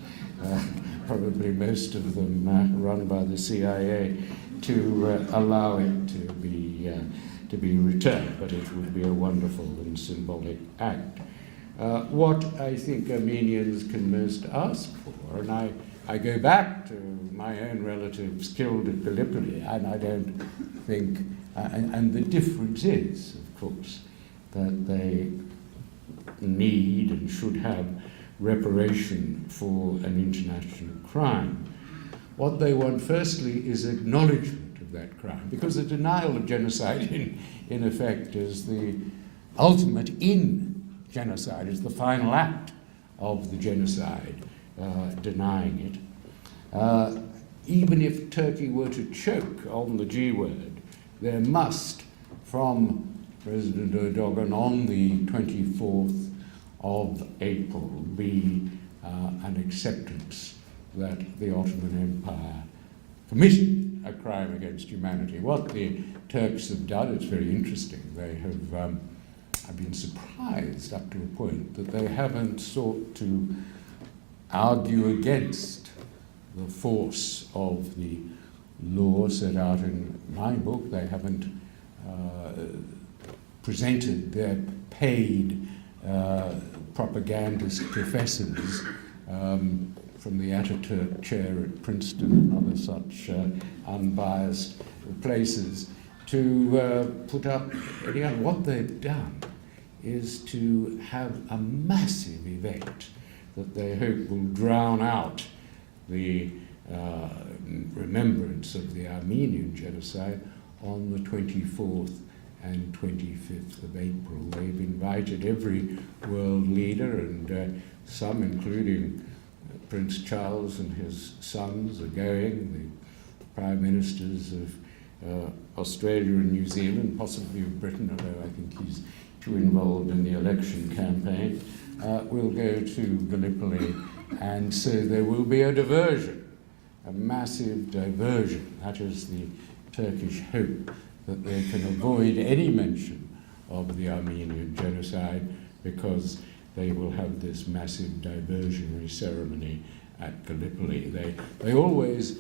probably most of them run by the CIA, to allow it to be returned, but it would be a wonderful and symbolic act. What I think Armenians can most ask for, and I go back to my own relatives killed at Gallipoli, and I don't think, and the difference is, of course, that they need and should have reparation for an international crime. What they want, firstly, is acknowledgement of that crime, because the denial of genocide, in effect, is the ultimate in genocide, is the final act of the genocide, denying it. Even if Turkey were to choke on the G word, there must, from President Erdogan on the 24th of April, be an acceptance that the Ottoman Empire committed a crime against humanity. What the Turks have done, it's very interesting. They have, I've been surprised up to a point that they haven't sought to argue against the force of the law set out in my book. They haven't presented their paid propagandist professors from the Ataturk chair at Princeton and other such unbiased places to put up any other. What they've done is to have a massive event that they hope will drown out the remembrance of the Armenian Genocide on the 24th and 25th of April. They've invited every world leader, and some, including Prince Charles and his sons, are going, the prime ministers of Australia and New Zealand, possibly of Britain, although I think he's too involved in the election campaign, will go to Gallipoli, and so there will be a diversion, a massive diversion. That is the Turkish hope, that they can avoid any mention of the Armenian Genocide because they will have this massive diversionary ceremony at Gallipoli. They always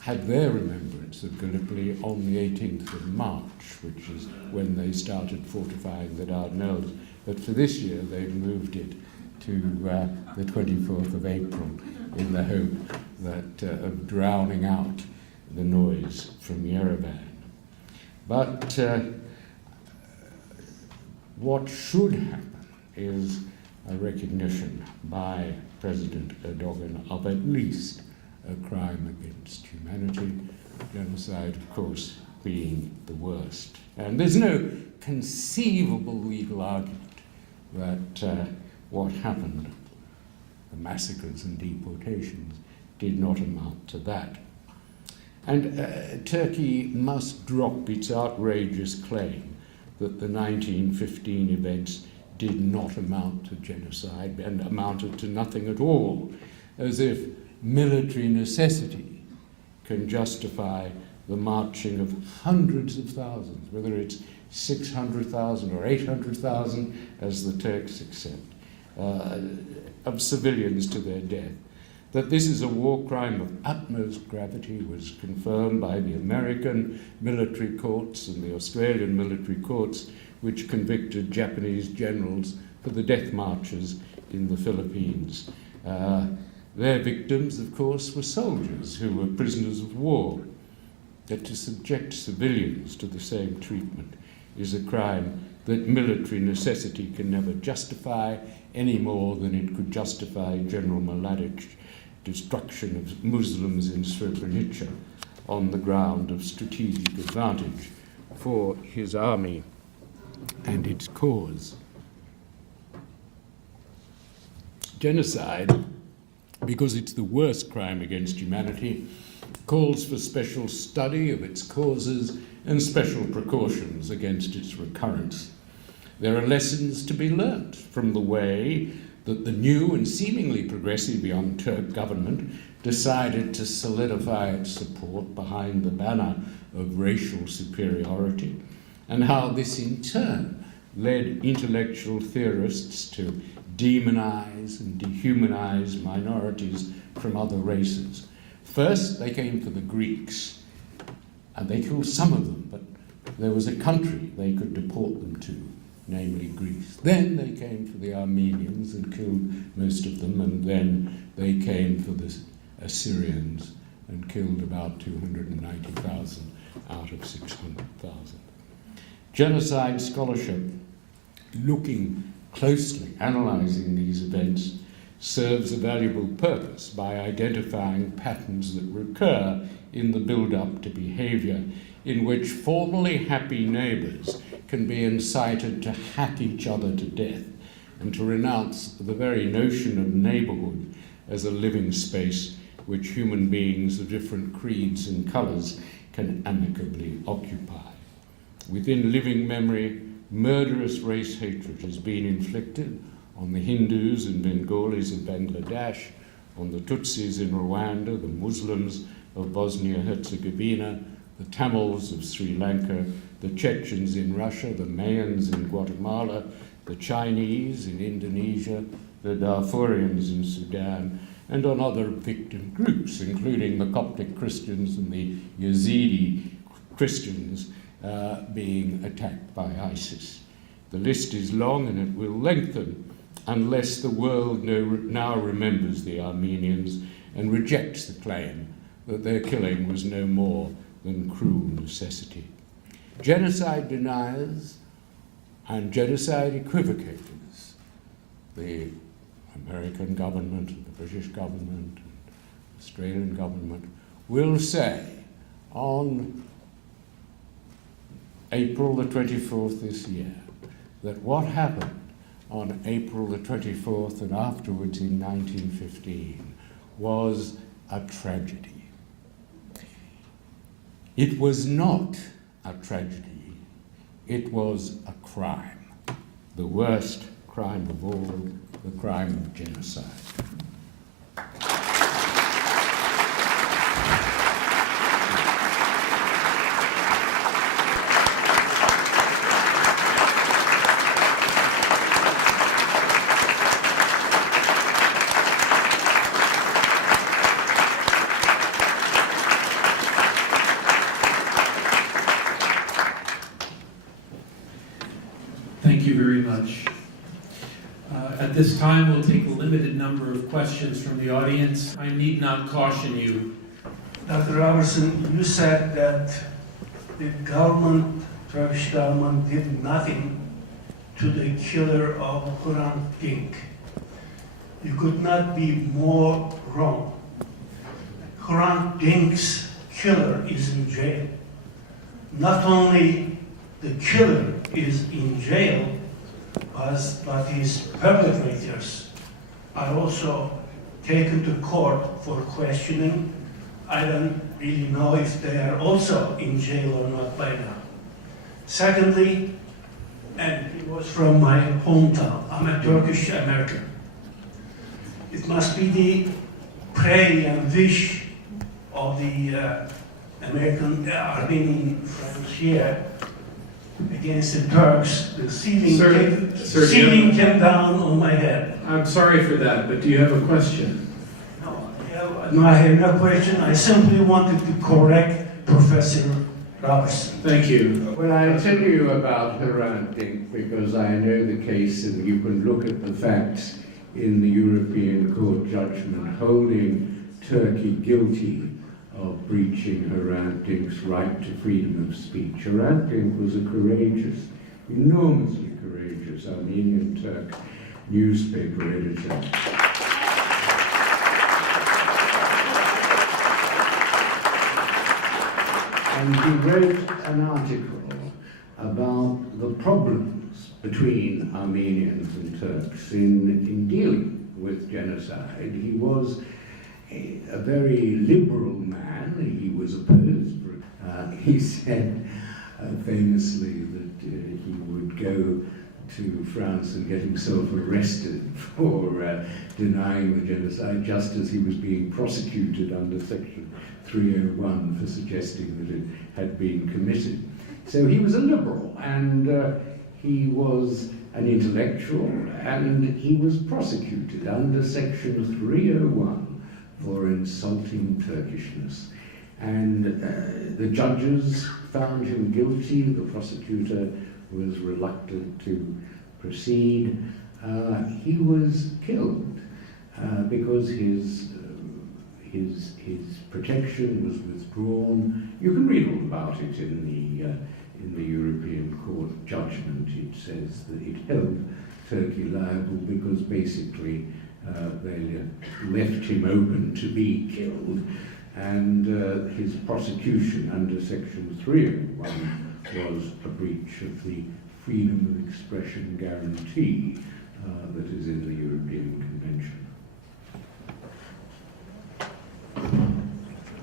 had their remembrance of Gallipoli on the 18th of March, which is when they started fortifying the Dardanelles. But for this year, they've moved it to the 24th of April in the hope that of drowning out the noise from Yerevan. But what should happen is a recognition by President Erdogan of at least a crime against humanity, genocide, of course, being the worst. And there's no conceivable legal argument that what happened, the massacres and deportations, did not amount to that. And Turkey must drop its outrageous claim that the 1915 events did not amount to genocide and amounted to nothing at all, as if military necessity can justify the marching of hundreds of thousands, whether it's 600,000 or 800,000, as the Turks accept, of civilians to their death. That this is a war crime of utmost gravity was confirmed by the American military courts and the Australian military courts, which convicted Japanese generals for the death marches in the Philippines. Their victims, of course, were soldiers who were prisoners of war. That to subject civilians to the same treatment is a crime that military necessity can never justify, any more than it could justify General Mladic's destruction of Muslims in Srebrenica on the ground of strategic advantage for his army and its cause. Genocide, because it's the worst crime against humanity, calls for special study of its causes and special precautions against its recurrence. There are lessons to be learnt from the way that the new and seemingly progressive Young Turk government decided to solidify its support behind the banner of racial superiority, and how this in turn led intellectual theorists to demonize and dehumanize minorities from other races. First, they came for the Greeks, and they killed some of them, but there was a country they could deport them to, namely Greece. Then they came for the Armenians and killed most of them, and then they came for the Assyrians and killed about 290,000 out of 600,000. Genocide scholarship, looking closely, analysing these events, serves a valuable purpose by identifying patterns that recur in the build-up to behaviour in which formerly happy neighbours can be incited to hack each other to death and to renounce the very notion of neighbourhood as a living space which human beings of different creeds and colours can amicably occupy. Within living memory, murderous race hatred has been inflicted on the Hindus and Bengalis of Bangladesh, on the Tutsis in Rwanda, the Muslims of Bosnia-Herzegovina, the Tamils of Sri Lanka, the Chechens in Russia, the Mayans in Guatemala, the Chinese in Indonesia, the Darfurians in Sudan, and on other victim groups, including the Coptic Christians and the Yazidi Christians being attacked by ISIS. The list is long and it will lengthen unless the world now remembers the Armenians and rejects the claim that their killing was no more than cruel necessity. Genocide deniers and genocide equivocators, the American government and the British government and the Australian government, will say on April the 24th this year that what happened on April the 24th and afterwards in 1915 was a tragedy. It was not a tragedy, it was a crime, the worst crime of all, the crime of genocide. Thank you very much. At this time, we'll take a limited number of questions from the audience. I need not caution you. Dr. Robertson, you said that the government, Turkish government, did nothing to the killer of Quran King. You could not be more wrong. Hrant Dink's killer is in jail. Not only the killer is in jail, but his perpetrators are also taken to court for questioning. I don't really know if they are also in jail or not by now. Secondly, and he was from my hometown, I'm a Turkish American. It must be the prayer and wish of the Armenian friends here against the Turks. The ceiling came down on my head. I'm sorry for that, but do you have a question? No, I have no question. I simply wanted to correct Professor Robertson. Thank you. Well, I'll tell you about Hrant Dink because I know the case and you can look at the facts in the European Court judgment holding Turkey guilty of breaching Hrant Dink's right to freedom of speech. Hrant Dink was a courageous, enormously courageous Armenian Turk newspaper editor. And he wrote an article about the problems between Armenians and Turks in dealing with genocide. He was a very liberal man. He was opposed. He said famously that he would go to France and get himself arrested for denying the genocide, just as he was being prosecuted under Section 301 for suggesting that it had been committed. So he was a liberal, and he was an intellectual, and he was prosecuted under Section 301 for insulting Turkishness. And the judges found him guilty. The prosecutor was reluctant to proceed. He was killed because his protection was withdrawn. You can read all about it in the European Court judgment. It says that it held Turkey liable because basically they left him open to be killed, and his prosecution under Section 301 was a breach of the freedom of expression guarantee that is in the European Convention.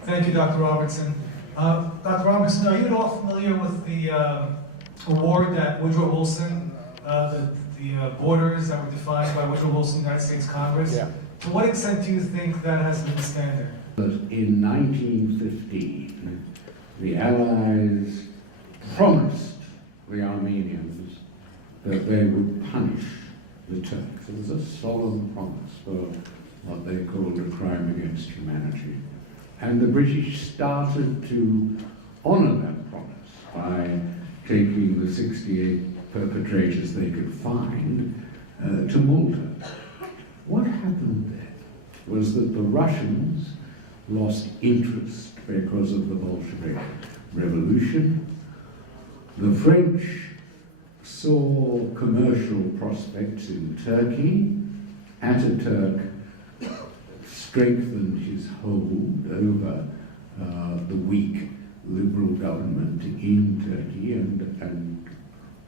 Thank you, Dr. Robertson. Dr. Robertson, are you at all familiar with the award that Woodrow Wilson, the borders that were defined by Woodrow Wilson, United States Congress? Yeah. To what extent do you think that has been the standard? But in 1915, the Allies promised the Armenians that they would punish the Turks. It was a solemn promise for what they called a crime against humanity. And the British started to honor that promise by taking the 68 perpetrators they could find to Malta. What happened there was that the Russians lost interest because of the Bolshevik Revolution. The French saw commercial prospects in Turkey. Ataturk strengthened his hold over the weak liberal government in Turkey, and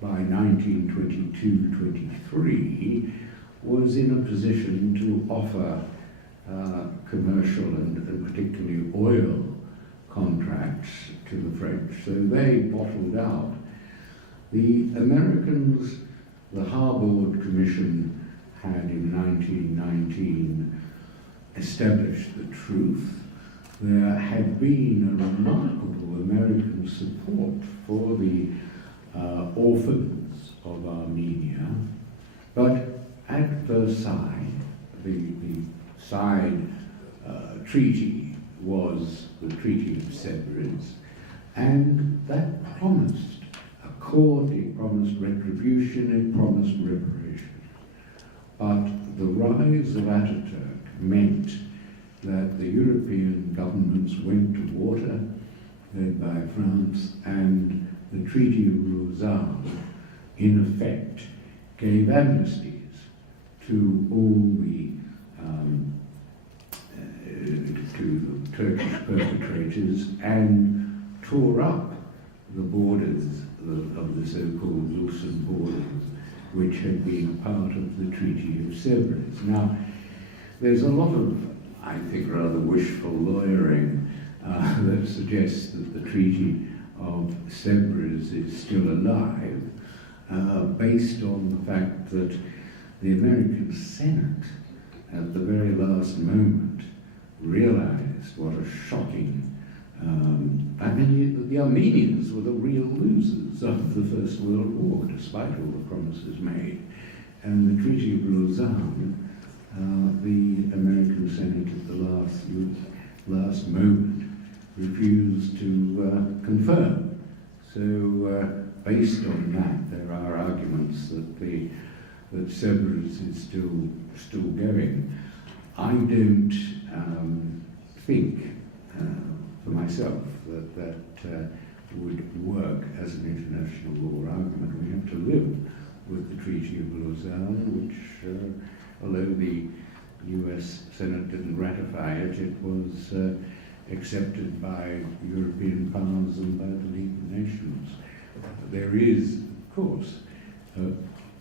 by 1922-23 was in a position to offer commercial and particularly oil contracts to the French. So they bottled out. The Americans, the Harbord Commission had in 1919 established the truth. There had been a remarkable American support for the orphans of Armenia, but at Versailles, the side treaty was the Treaty of Sevres, and that promised accord, it promised retribution, it promised reparation. But the rise of Ataturk meant that the European governments went to water, led by France, and the Treaty of Lausanne, in effect, gave amnesties to all the Turkish perpetrators and tore up the borders of the so-called Lusen borders, which had been part of the Treaty of Sevres. Now, there's a lot of, I think, rather wishful lawyering that suggests that the Treaty of Sevres is still alive, based on the fact that the American Senate, at the very last moment, realized what a shocking the Armenians were the real losers of the First World War, despite all the promises made. And the Treaty of Lausanne, the American Senate at the last moment refused to confirm. So, based on that, there are arguments that Sevres is still going. I don't think, for myself, that would work as an international law argument. We have to live with the Treaty of Lausanne, which, although the US Senate didn't ratify it, it was accepted by European powers and by the League of Nations. There is, of course,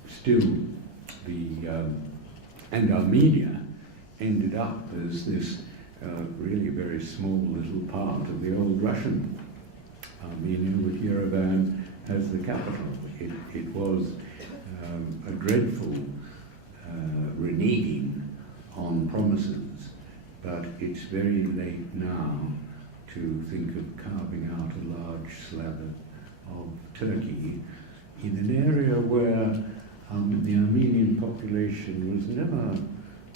still and Armenia ended up as this really very small little part of the old Russian Armenia, with Yerevan as the capital. It was a dreadful reneging on promises, but it's very late now to think of carving out a large slab of Turkey in an area where the Armenian population was never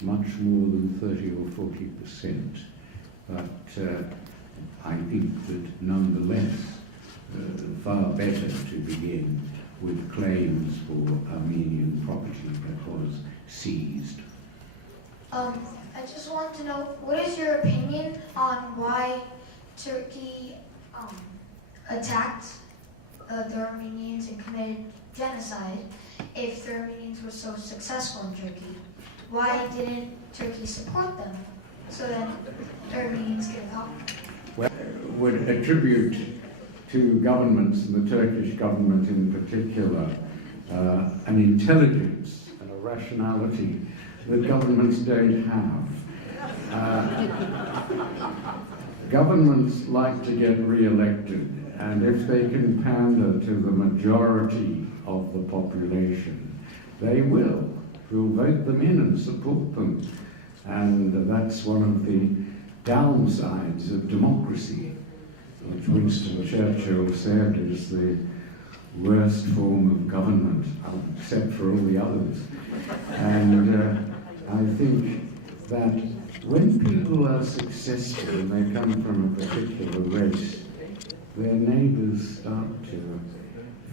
much more than 30 or 40%, but I think that nonetheless far better to begin with claims for Armenian property that was seized. I just want to know, what is your opinion on why Turkey attacked the Armenians and committed genocide if the Armenians were so successful in Turkey? Why didn't Turkey support them so that the Armenians could help? Well, I would attribute to governments, and the Turkish government in particular, an intelligence and a rationality that governments don't have. Governments like to get re-elected, and if they can pander to the majority of the population, they will vote them in and support them. And that's one of the downsides of democracy, which Winston Churchill said is the worst form of government, except for all the others. And I think that when people are successful and they come from a particular race, their neighbours start to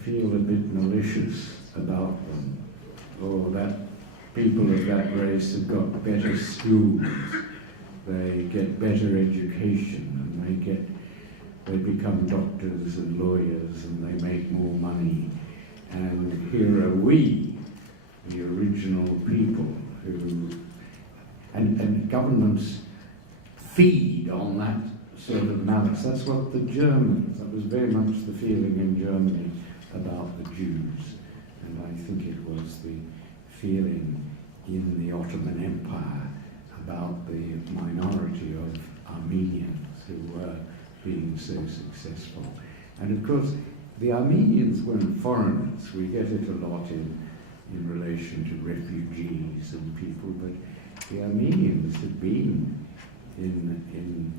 feel a bit malicious about them, or that people of that race have got better schools, they get better education, and they become doctors and lawyers, and they make more money. And here are we, the original people, who and governments feed on that sort of malice. That's what that was very much the feeling in Germany about the Jews, and I think it was the feeling in the Ottoman Empire about the minority of Armenians who were being so successful. And of course, the Armenians weren't foreigners. We get it a lot in relation to refugees and people, but the Armenians had been in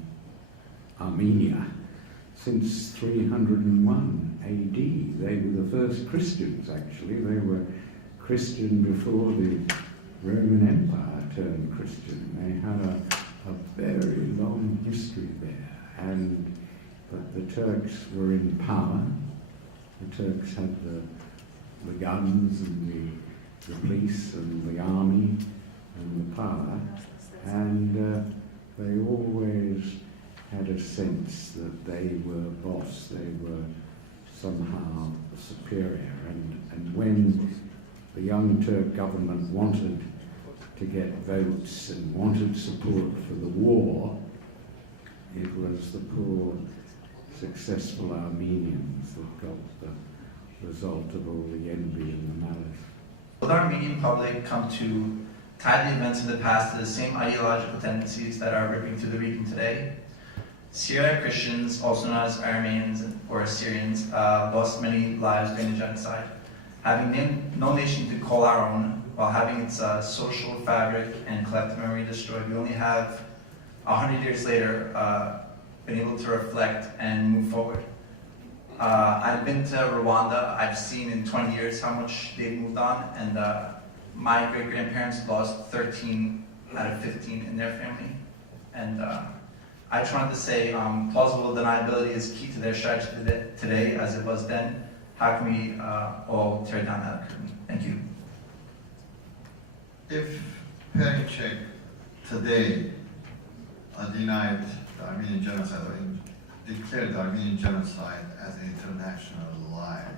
Armenia since 301 AD. They were the first Christians, actually. They were Christian before the Roman Empire turned Christian. They had a very long history there. But the Turks were in power. The Turks had the guns and the police and the army and the power, and they always had a sense that they were boss, they were somehow superior. And when the Young Turk government wanted to get votes and wanted support for the war, it was the poor, successful Armenians that got the result of all the envy and the malice. Will the Armenian public come to tie the events of the past to the same ideological tendencies that are ripping through the region today? Syriac Christians, also known as Armenians or Assyrians, lost many lives during the genocide. Having no nation to call our own, while having its social fabric and collective memory destroyed, we only have 100 years later been able to reflect and move forward. I've been to Rwanda. I've seen in 20 years how much they've moved on, and my great-grandparents lost 13 out of 15 in their family. And I just wanted to say plausible deniability is key to their strategy today as it was then. How can we all tear down that curtain? Thank you. If Perinçek today denied the Armenian genocide or declared the Armenian genocide as an international lie,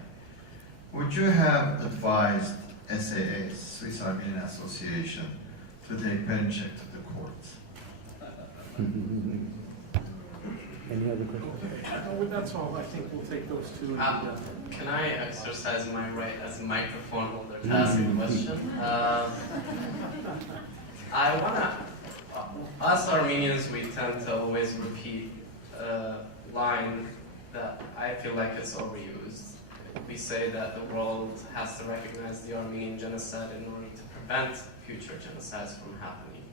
would you have advised SAA, Swiss Armenian Association, to take Perinçek to the courts? Any other questions? That's all. I think we'll take those two. Can I exercise my right as a microphone holder to ask a question? I wanna. Us Armenians, we tend to always repeat a line that I feel like is overused. We say that the world has to recognize the Armenian genocide in order to prevent future genocides from happening.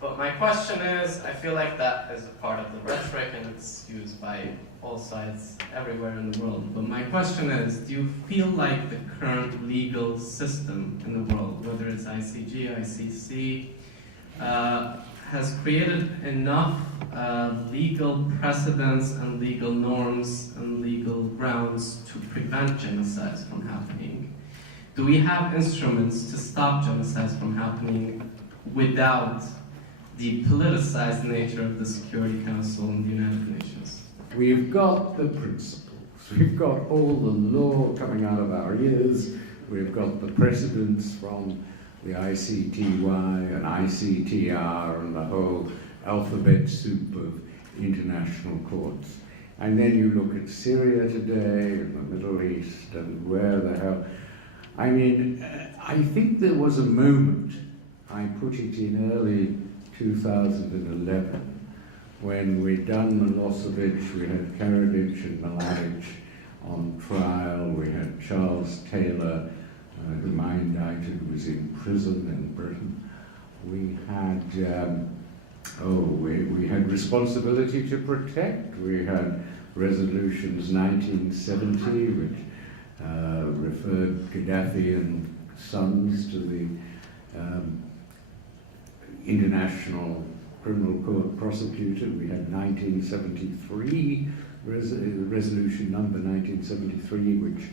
But my question is, I feel like that is a part of the rhetoric and it's used by all sides everywhere in the world. But my question is, do you feel like the current legal system in the world, whether it's ICG, ICC, has created enough legal precedents and legal norms and legal grounds to prevent genocides from happening? Do we have instruments to stop genocides from happening without the politicized nature of the Security Council and the United Nations? We've got the principles. We've got all the law coming out of our ears. We've got the precedents from the ICTY and ICTR and the whole alphabet soup of international courts. And then you look at Syria today and the Middle East and where the hell. I mean, I think there was a moment, I put it in early 2011, when we'd done Milosevic, we had Karadzic and Mladic on trial, we had Charles Taylor, whom I indicted, was in prison in Britain. We had, we had responsibility to protect. We had resolutions 1970, which referred Gaddafi and sons to the International Criminal Court prosecutor. We had 1973, resolution number 1973, which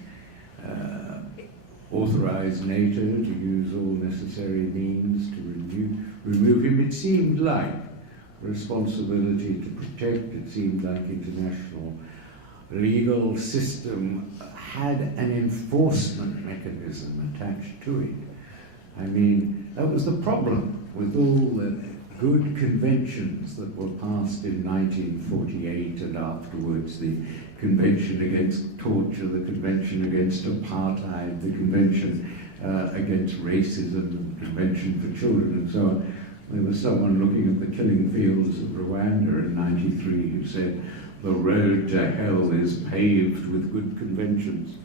authorized NATO to use all necessary means to remove him. It seemed like responsibility to protect, it seemed like international legal system had an enforcement mechanism attached to it. I mean, that was the problem with all the good conventions that were passed in 1948 and afterwards, the Convention Against Torture, the Convention Against Apartheid, the Convention Against Racism, the Convention for Children, and so on. There was someone looking at the killing fields of Rwanda in '93 who said, "The road to hell is paved with good conventions."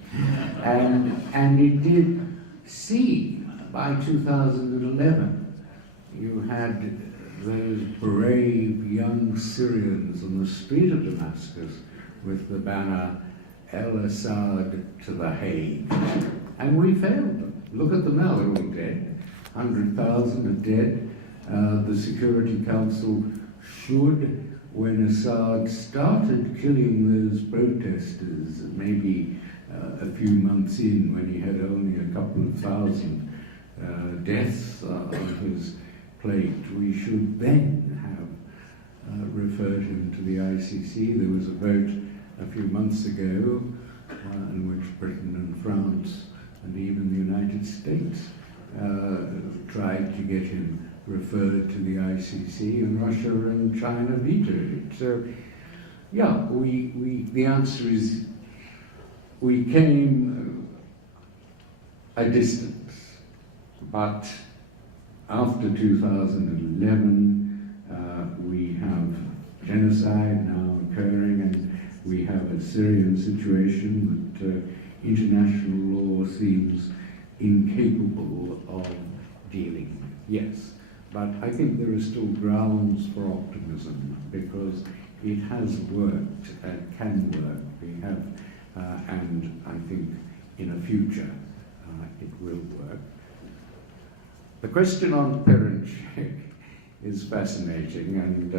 And it did see, by 2011, you had those brave young Syrians on the street of Damascus with the banner, "El-Assad to the Hague." And we failed them. Look at them now, they're all dead. 100,000 are dead. The Security Council should, when Assad started killing those protesters, maybe a few months in, when he had only a couple of thousand deaths on his plate, we should then have referred him to the ICC. There was a vote a few months ago in which Britain and France and even the United States tried to get him referred to the ICC, and Russia and China vetoed it. So, yeah, the answer is we came a distance, but after 2011, we have genocide now occurring, and we have a Syrian situation that international law seems incapable of dealing with. Yes, but I think there are still grounds for optimism because it has worked and can work. We have, and I think in a future it will work. The question on parent check is fascinating, and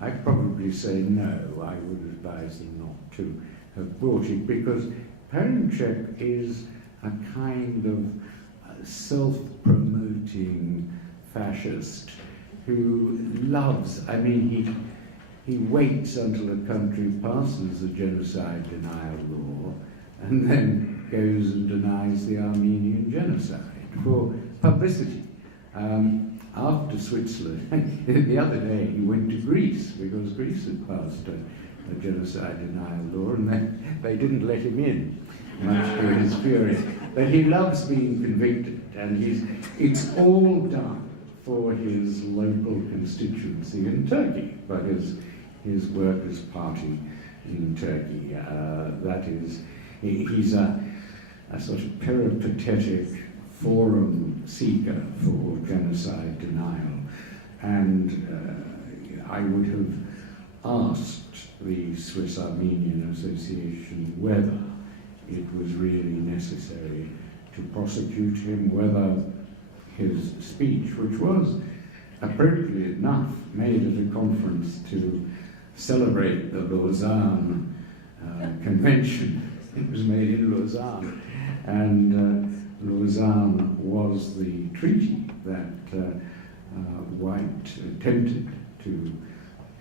I'd probably say no. I would advise them not to have brought it because parent check is a kind of self-promoting fascist who loves, I mean, he waits until a country passes a genocide denial law and then goes and denies the Armenian genocide for publicity. After Switzerland, the other day he went to Greece because Greece had passed a genocide denial law and then they didn't let him in, much to his fury. But he loves being convicted, and it's all done for his local constituency in Turkey, but his Workers' Party in Turkey. That is, he's a sort of peripatetic forum seeker for genocide denial, and I would have asked the Swiss Armenian Association whether it was really necessary to prosecute him, whether his speech, which was appropriately enough made at a conference to celebrate the Lausanne Convention, it was made in Lausanne, and Lausanne was the treaty that White attempted to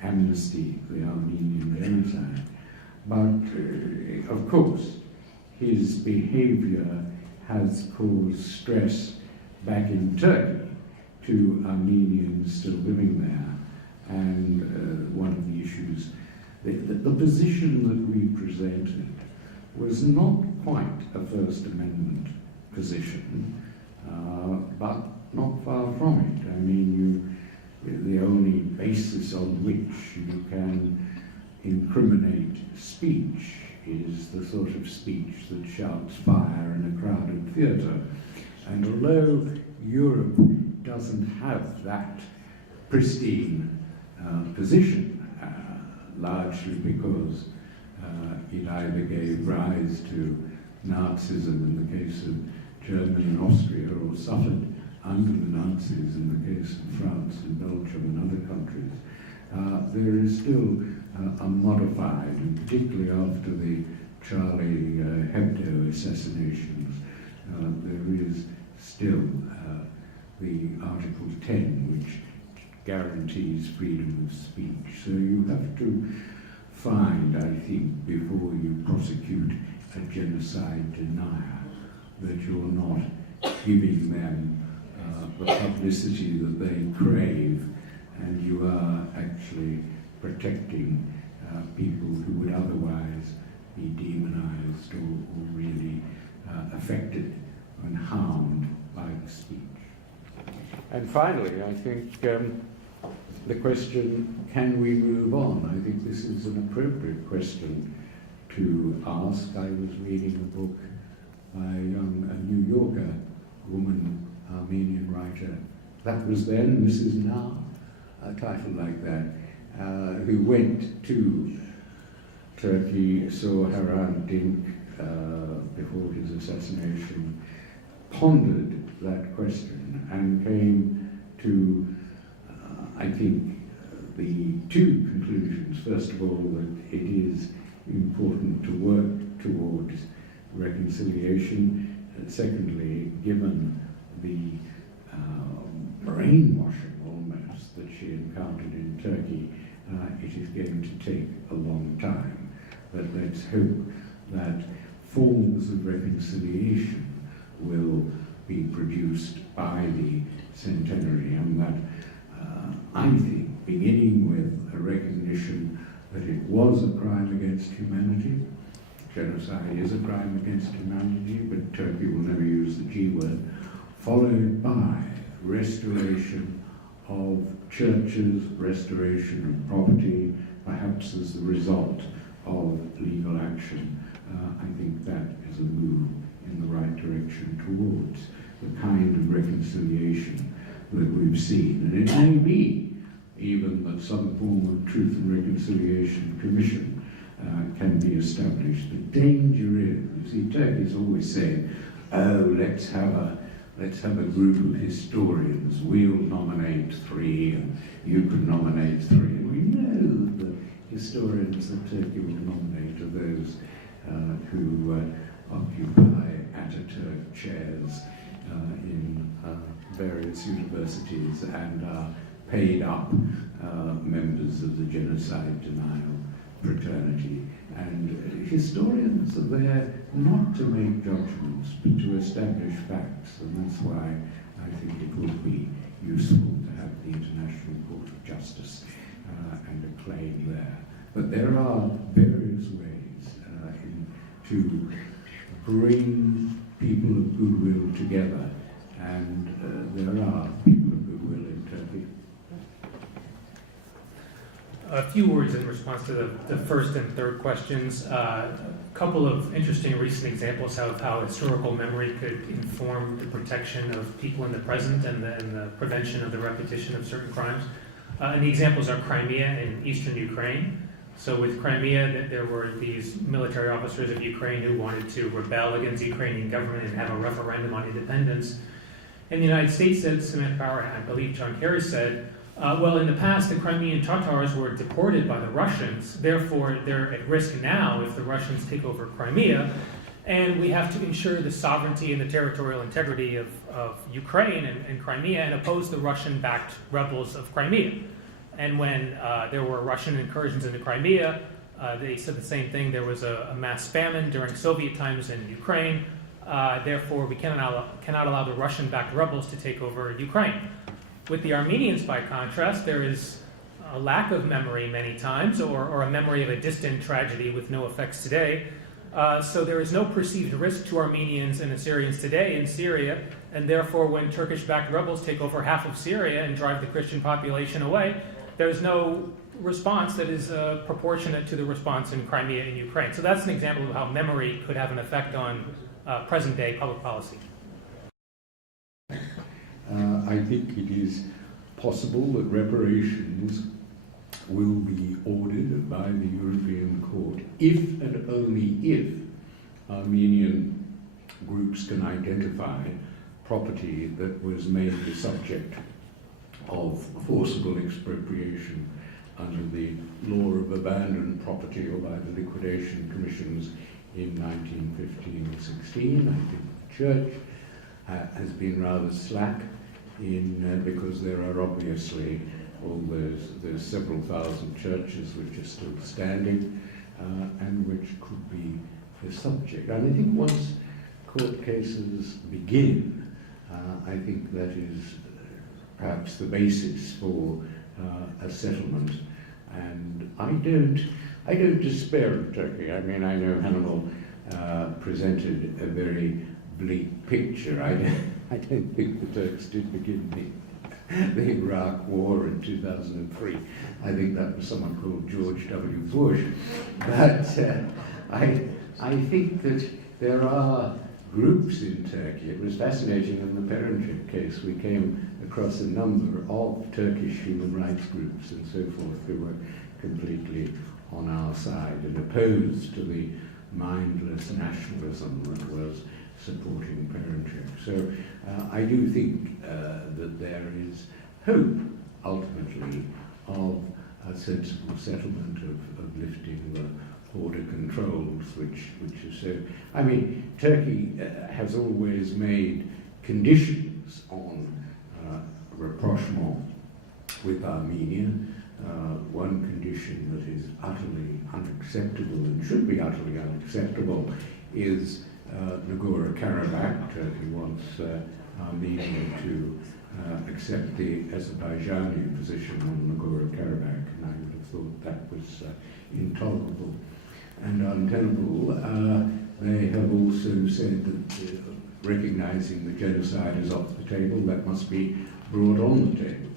amnesty the Armenian genocide. But of course, his behavior has caused stress back in Turkey to Armenians still living there. And one of the issues, the position that we presented was not quite a First Amendment position, but not far from it. I mean, the only basis on which you can incriminate speech is the sort of speech that shouts fire in a crowded theatre. And although Europe doesn't have that pristine position, largely because it either gave rise to Nazism in the case of Germany and Austria, or suffered under the Nazis in the case of France and Belgium and other countries, there is still a modified, and particularly after the Charlie Hebdo assassinations, there is still the Article 10, which guarantees freedom of speech. So you have to find, I think, before you prosecute a genocide denier, that you're not giving them the publicity that they crave, and you are actually protecting people who would otherwise be demonized or really affected and harmed by the speech. And finally, I think the question, can we move on? I think this is an appropriate question to ask. I was reading a book by a New Yorker woman, Armenian writer. That was then, this is now, a title like that, who went to Turkey, saw Hrant Dink before his assassination, pondered that question, and came to, I think, the two conclusions. First of all, that it is important to work towards reconciliation. Secondly, given the brainwashing almost that she encountered in Turkey, it is going to take a long time. But let's hope that forms of reconciliation will be produced by the centenary, and that I think, beginning with a recognition that it was a crime against humanity. Genocide is a crime against humanity, but Turkey will never use the G word, followed by restoration of churches, restoration of property, perhaps as the result of legal action. I think that is a move in the right direction towards the kind of reconciliation that we've seen. And it may be even that some form of Truth and Reconciliation Commission can be established. The danger is, you see, Turkey's always saying, oh, let's have a group of historians. We'll nominate 3, and you can nominate 3. And we know that the historians that Turkey will nominate are those who occupy Ataturk chairs in various universities and are paid up members of the genocide denial fraternity. And historians are there not to make judgments, but to establish facts, and that's why I think it would be useful to have the International Court of Justice and a claim there. But there are various ways to bring people of goodwill together, and there are people of goodwill in Turkey. A few words in response to the first and third questions. A couple of interesting recent examples of how historical memory could inform the protection of people in the present and the prevention of the repetition of certain crimes. And the examples are Crimea and eastern Ukraine. So with Crimea, there were these military officers of Ukraine who wanted to rebel against the Ukrainian government and have a referendum on independence. And the United States said, Samantha Power, and I believe John Kerry said, well, in the past, the Crimean Tatars were deported by the Russians. Therefore, they're at risk now if the Russians take over Crimea. And we have to ensure the sovereignty and the territorial integrity of Ukraine and Crimea and oppose the Russian-backed rebels of Crimea. And when there were Russian incursions into Crimea, they said the same thing. There was a mass famine during Soviet times in Ukraine. Therefore, we cannot allow the Russian-backed rebels to take over Ukraine. With the Armenians, by contrast, there is a lack of memory many times, or a memory of a distant tragedy with no effects today. So there is no perceived risk to Armenians and Assyrians today in Syria, and therefore when Turkish-backed rebels take over half of Syria and drive the Christian population away, there's no response that is proportionate to the response in Crimea and Ukraine. So that's an example of how memory could have an effect on present-day public policy. I think it is possible that reparations will be ordered by the European Court if and only if Armenian groups can identify property that was made the subject of forcible expropriation under the law of abandoned property or by the liquidation commissions in 1915 or 16. I think the church has been rather slack in because there are obviously all there's several thousand churches which are still standing and which could be the subject. And I think once court cases begin, I think that is perhaps the basis for a settlement. And I don't despair of Turkey. I mean, I know Hannibal presented a very bleak picture. I don't think the Turks did begin the Iraq War in 2003. I think that was someone called George W. Bush. But I think that there are groups in Turkey. It was fascinating in the Perenchik case. We came across a number of Turkish human rights groups and so forth who were completely on our side and opposed to the mindless nationalism that was supporting Perenchik. So I do think that there is hope, ultimately, of a sensible settlement of lifting the border controls, which is so... I mean, Turkey has always made conditions on rapprochement with Armenia. One condition that is utterly unacceptable and should be utterly unacceptable is Nagorno-Karabakh. Turkey wants Armenia to accept the Azerbaijani position on Nagorno-Karabakh, and I would have thought that was intolerable and untenable. They have also said that recognising the genocide is off the table, that must be brought on the table.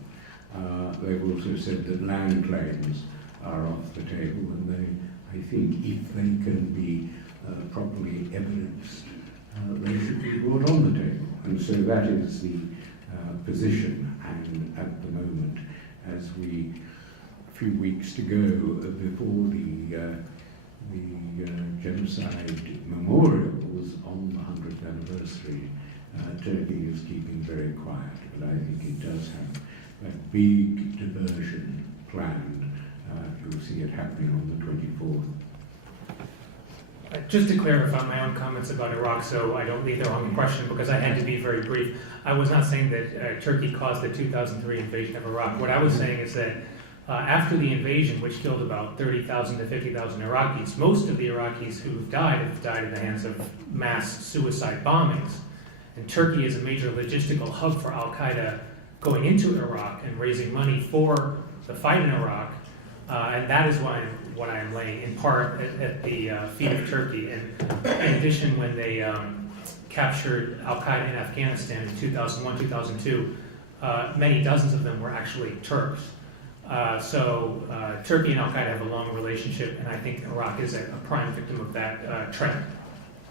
They've also said that land claims are off the table, and I think if they can be properly evidenced, they should be brought on the table. And so that is the position, and at the moment, as a few weeks to go before the genocide memorial was on the 100th anniversary, Turkey is keeping very quiet, but I think it does have that big diversion planned. You'll see it happening on the 24th. Just to clarify my own comments about Iraq, so I don't leave the wrong impression, because I had to be very brief. I was not saying that Turkey caused the 2003 invasion of Iraq. What I was saying is that after the invasion, which killed about 30,000 to 50,000 Iraqis, most of the Iraqis who have died in the hands of mass suicide bombings. And Turkey is a major logistical hub for Al-Qaeda going into Iraq and raising money for the fight in Iraq. And that is what I am laying in part at the feet of Turkey. And in addition, when they captured Al-Qaeda in Afghanistan in 2001, 2002, many dozens of them were actually Turks. So Turkey and Al-Qaeda have a long relationship, and I think Iraq is a prime victim of that trend.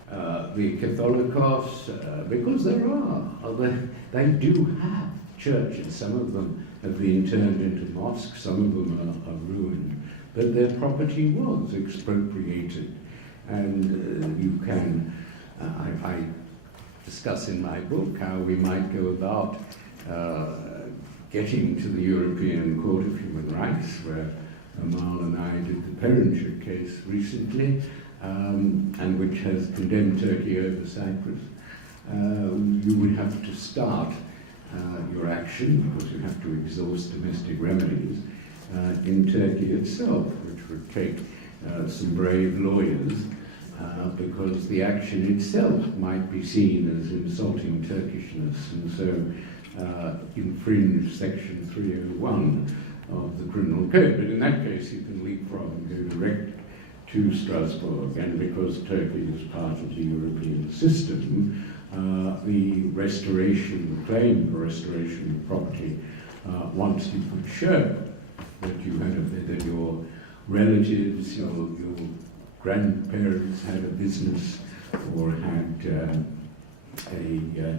The Catholicos, because they do have churches. Some of them have been turned into mosques, some of them are ruined, but their property was expropriated. And you can, I discuss in my book how we might go about getting to the European Court of Human Rights, where Amal and I did the parenthood case recently, and which has condemned Turkey over Cyprus. You would have to start your action, because you have to exhaust domestic remedies, in Turkey itself, which would take some brave lawyers, because the action itself might be seen as insulting Turkishness, and so infringe Section 301 of the Criminal Code. But in that case, you can leapfrog and go direct to Strasbourg, and because Turkey is part of the European system, the restoration, the claim for restoration of property, once you could show that you had that your relatives, your grandparents had a business or had had a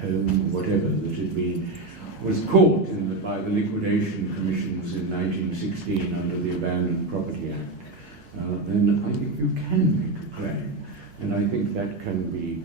home, or whatever, that had been was caught by the liquidation commissions in 1916 under the Abandoned Property Act, then I think you can make a claim, and I think that can be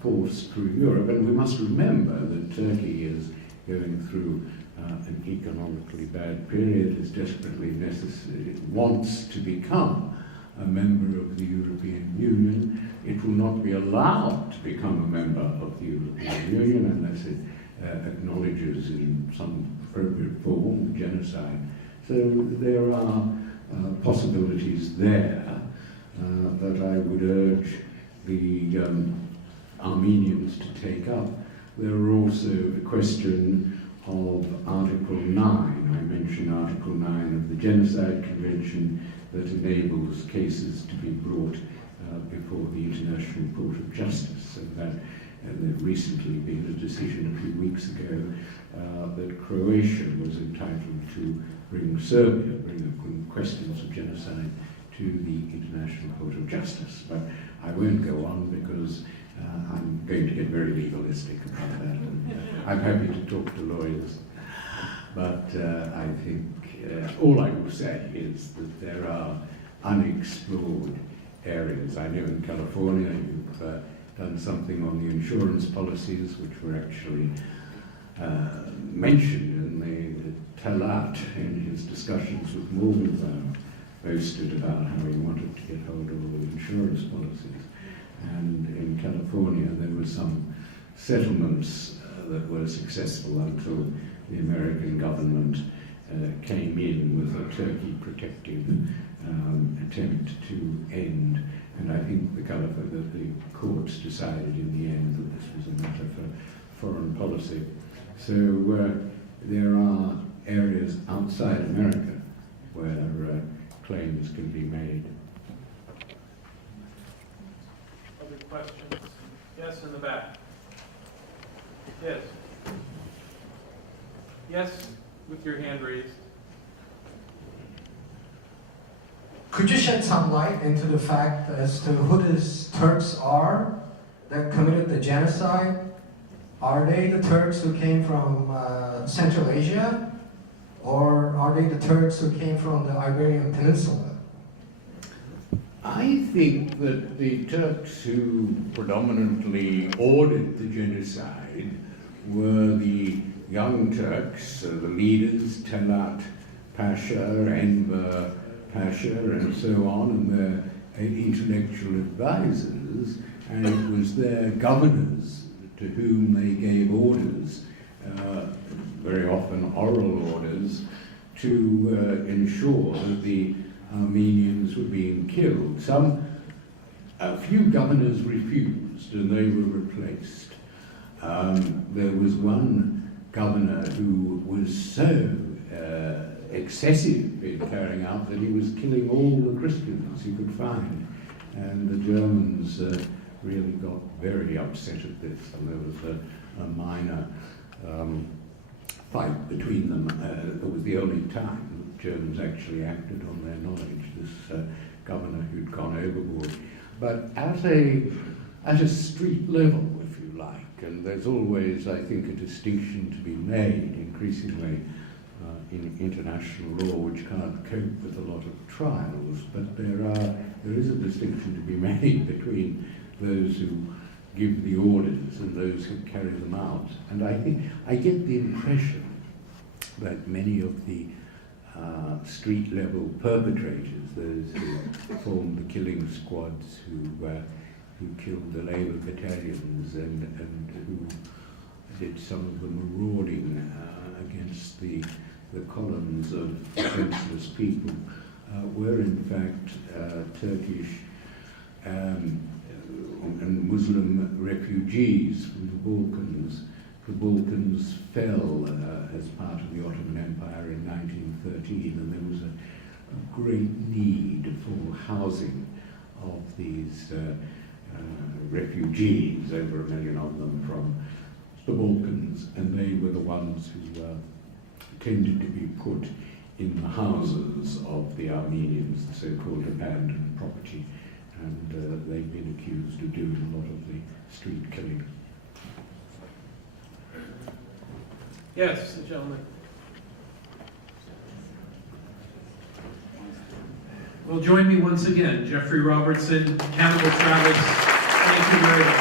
forced through Europe. And we must remember that Turkey is going through an economically bad period, is desperately necessary, it wants to become a member of the European Union. It will not be allowed to become a member of the European Union unless it acknowledges in some appropriate form genocide. So there are possibilities there that I would urge the Armenians to take up. There are also a question of Article 9. I mentioned Article 9 of the Genocide Convention that enables cases to be brought before the International Court of Justice. And that there's recently been a decision a few weeks ago that Croatia was entitled to bring questions of genocide to the International Court of Justice. But I won't go on because I'm going to get very legalistic about that. And, I'm happy to talk to lawyers. But I think all I will say is that there are unexplored areas. I know in California you've done something on the insurance policies, which were actually mentioned in the Talat in his discussions with Morgenthau, boasted about how he wanted to get hold of all the insurance policies. And in California there were some settlements that were successful until the American government came in with a Turkey protective attempt to end. And I think that the courts decided in the end that this was a matter for foreign policy. So there are areas outside America where claims can be made. Other questions? Yes, in the back. Yes. Yes, with your hand raised. Could you shed some light into the fact as to who these Turks are that committed the genocide? Are they the Turks who came from Central Asia? Or are they the Turks who came from the Iberian Peninsula? I think that the Turks who predominantly ordered the genocide were the young Turks, the leaders, Talat Pasha, Enver Pasha, and so on, and their intellectual advisors, and it was their governors to whom they gave orders, very often oral orders, to ensure that the Armenians were being killed. A few governors refused, and they were replaced. There was one governor who was so excessive in carrying out that he was killing all the Christians he could find. And the Germans really got very upset at this, and there was a minor fight between them. It was the only time that Germans actually acted on their knowledge, this governor who'd gone overboard. But at a street level, if you like, and there's always, I think, a distinction to be made increasingly in international law, which can't cope with a lot of trials, but there is a distinction to be made between those who give the orders and those who carry them out. And I get the impression that many of the street level perpetrators, those who formed the killing squads, who killed the Labour battalions and who did some of the marauding against the columns of defenseless people, were in fact Turkish and Muslim refugees from the Balkans. The Balkans fell as part of the Ottoman Empire in 1913, and there was a great need for housing of these refugees, over 1 million of them from the Balkans, and they were the ones who tended to be put in the houses of the Armenians, the so-called abandoned property, and they've been accused of doing a lot of the street killing. Yes, the gentleman. Well, join me once again, Geoffrey Robertson, Cannibal Travis. Thank you very much.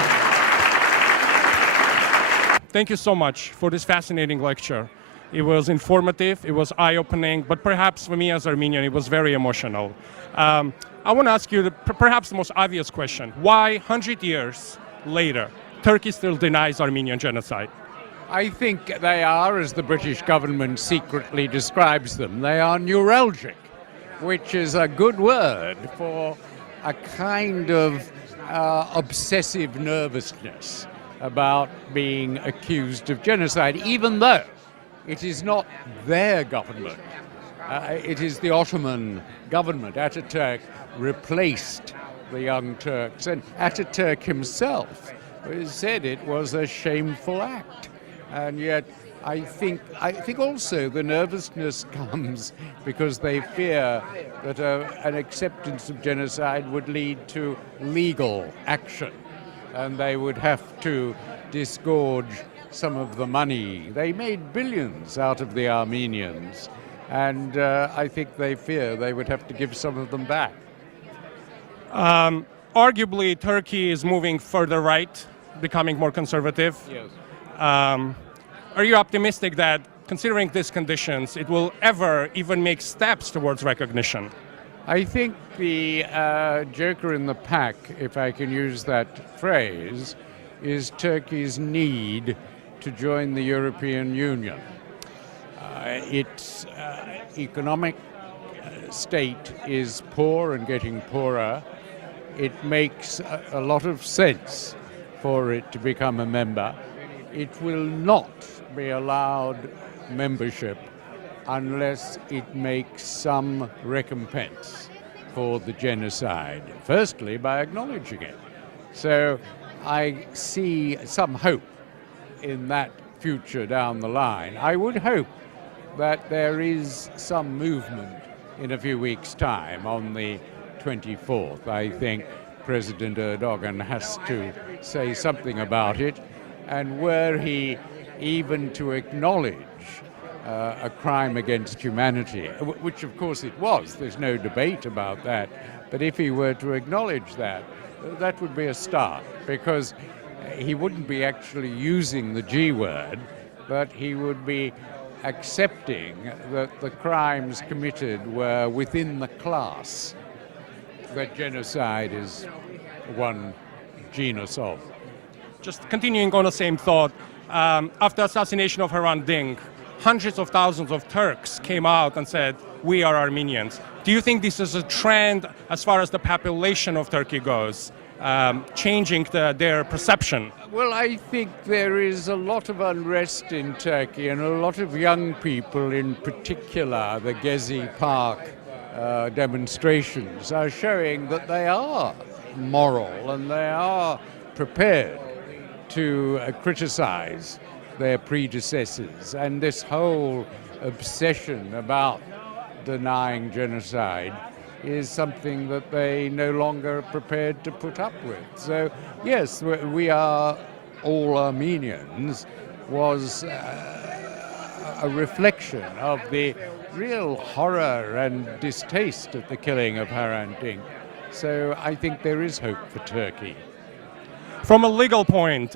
Thank you so much for this fascinating lecture. It was informative, it was eye-opening, but perhaps for me as Armenian, it was very emotional. I want to ask you perhaps the most obvious question. Why, 100 years later, Turkey still denies Armenian genocide? I think they are, as the British government secretly describes them, they are neuralgic, which is a good word for a kind of obsessive nervousness about being accused of genocide, even though it is not their government. It is the Ottoman government. Ataturk replaced the Young Turks, and Ataturk himself said it was a shameful act. And yet I think also the nervousness comes because they fear that an acceptance of genocide would lead to legal action, and they would have to disgorge some of the money. They made billions out of the Armenians, and I think they fear they would have to give some of them back. Arguably, Turkey is moving further right, becoming more conservative. Yes. Are you optimistic that, considering these conditions, it will ever even make steps towards recognition? I think the joker in the pack, if I can use that phrase, is Turkey's need to join the European Union. Its economic state is poor and getting poorer, it makes a lot of sense for it to become a member. It will not be allowed membership unless it makes some recompense for the genocide, firstly by acknowledging it. So I see some hope in that future down the line. I would hope that there is some movement in a few weeks' time on the 24th. I think President Erdogan has to say something about it, and were he even to acknowledge a crime against humanity, which of course it was, there's no debate about that, but if he were to acknowledge that, that would be a start, because he wouldn't be actually using the G word, but he would be accepting that the crimes committed were within the class that genocide is one genus of. Just continuing on the same thought, after assassination of Hrant Dink, hundreds of thousands of Turks came out and said, "We are Armenians." Do you think this is a trend as far as the population of Turkey goes, changing their perception? Well, I think there is a lot of unrest in Turkey, and a lot of young people, in particular the Gezi Park demonstrations, are showing that they are moral and they are prepared to criticize their predecessors. And this whole obsession about denying genocide is something that they no longer are prepared to put up with. So, yes, we are all Armenians was a reflection of the real horror and distaste at the killing of Hrant Dink. So I think there is hope for Turkey. From a legal point,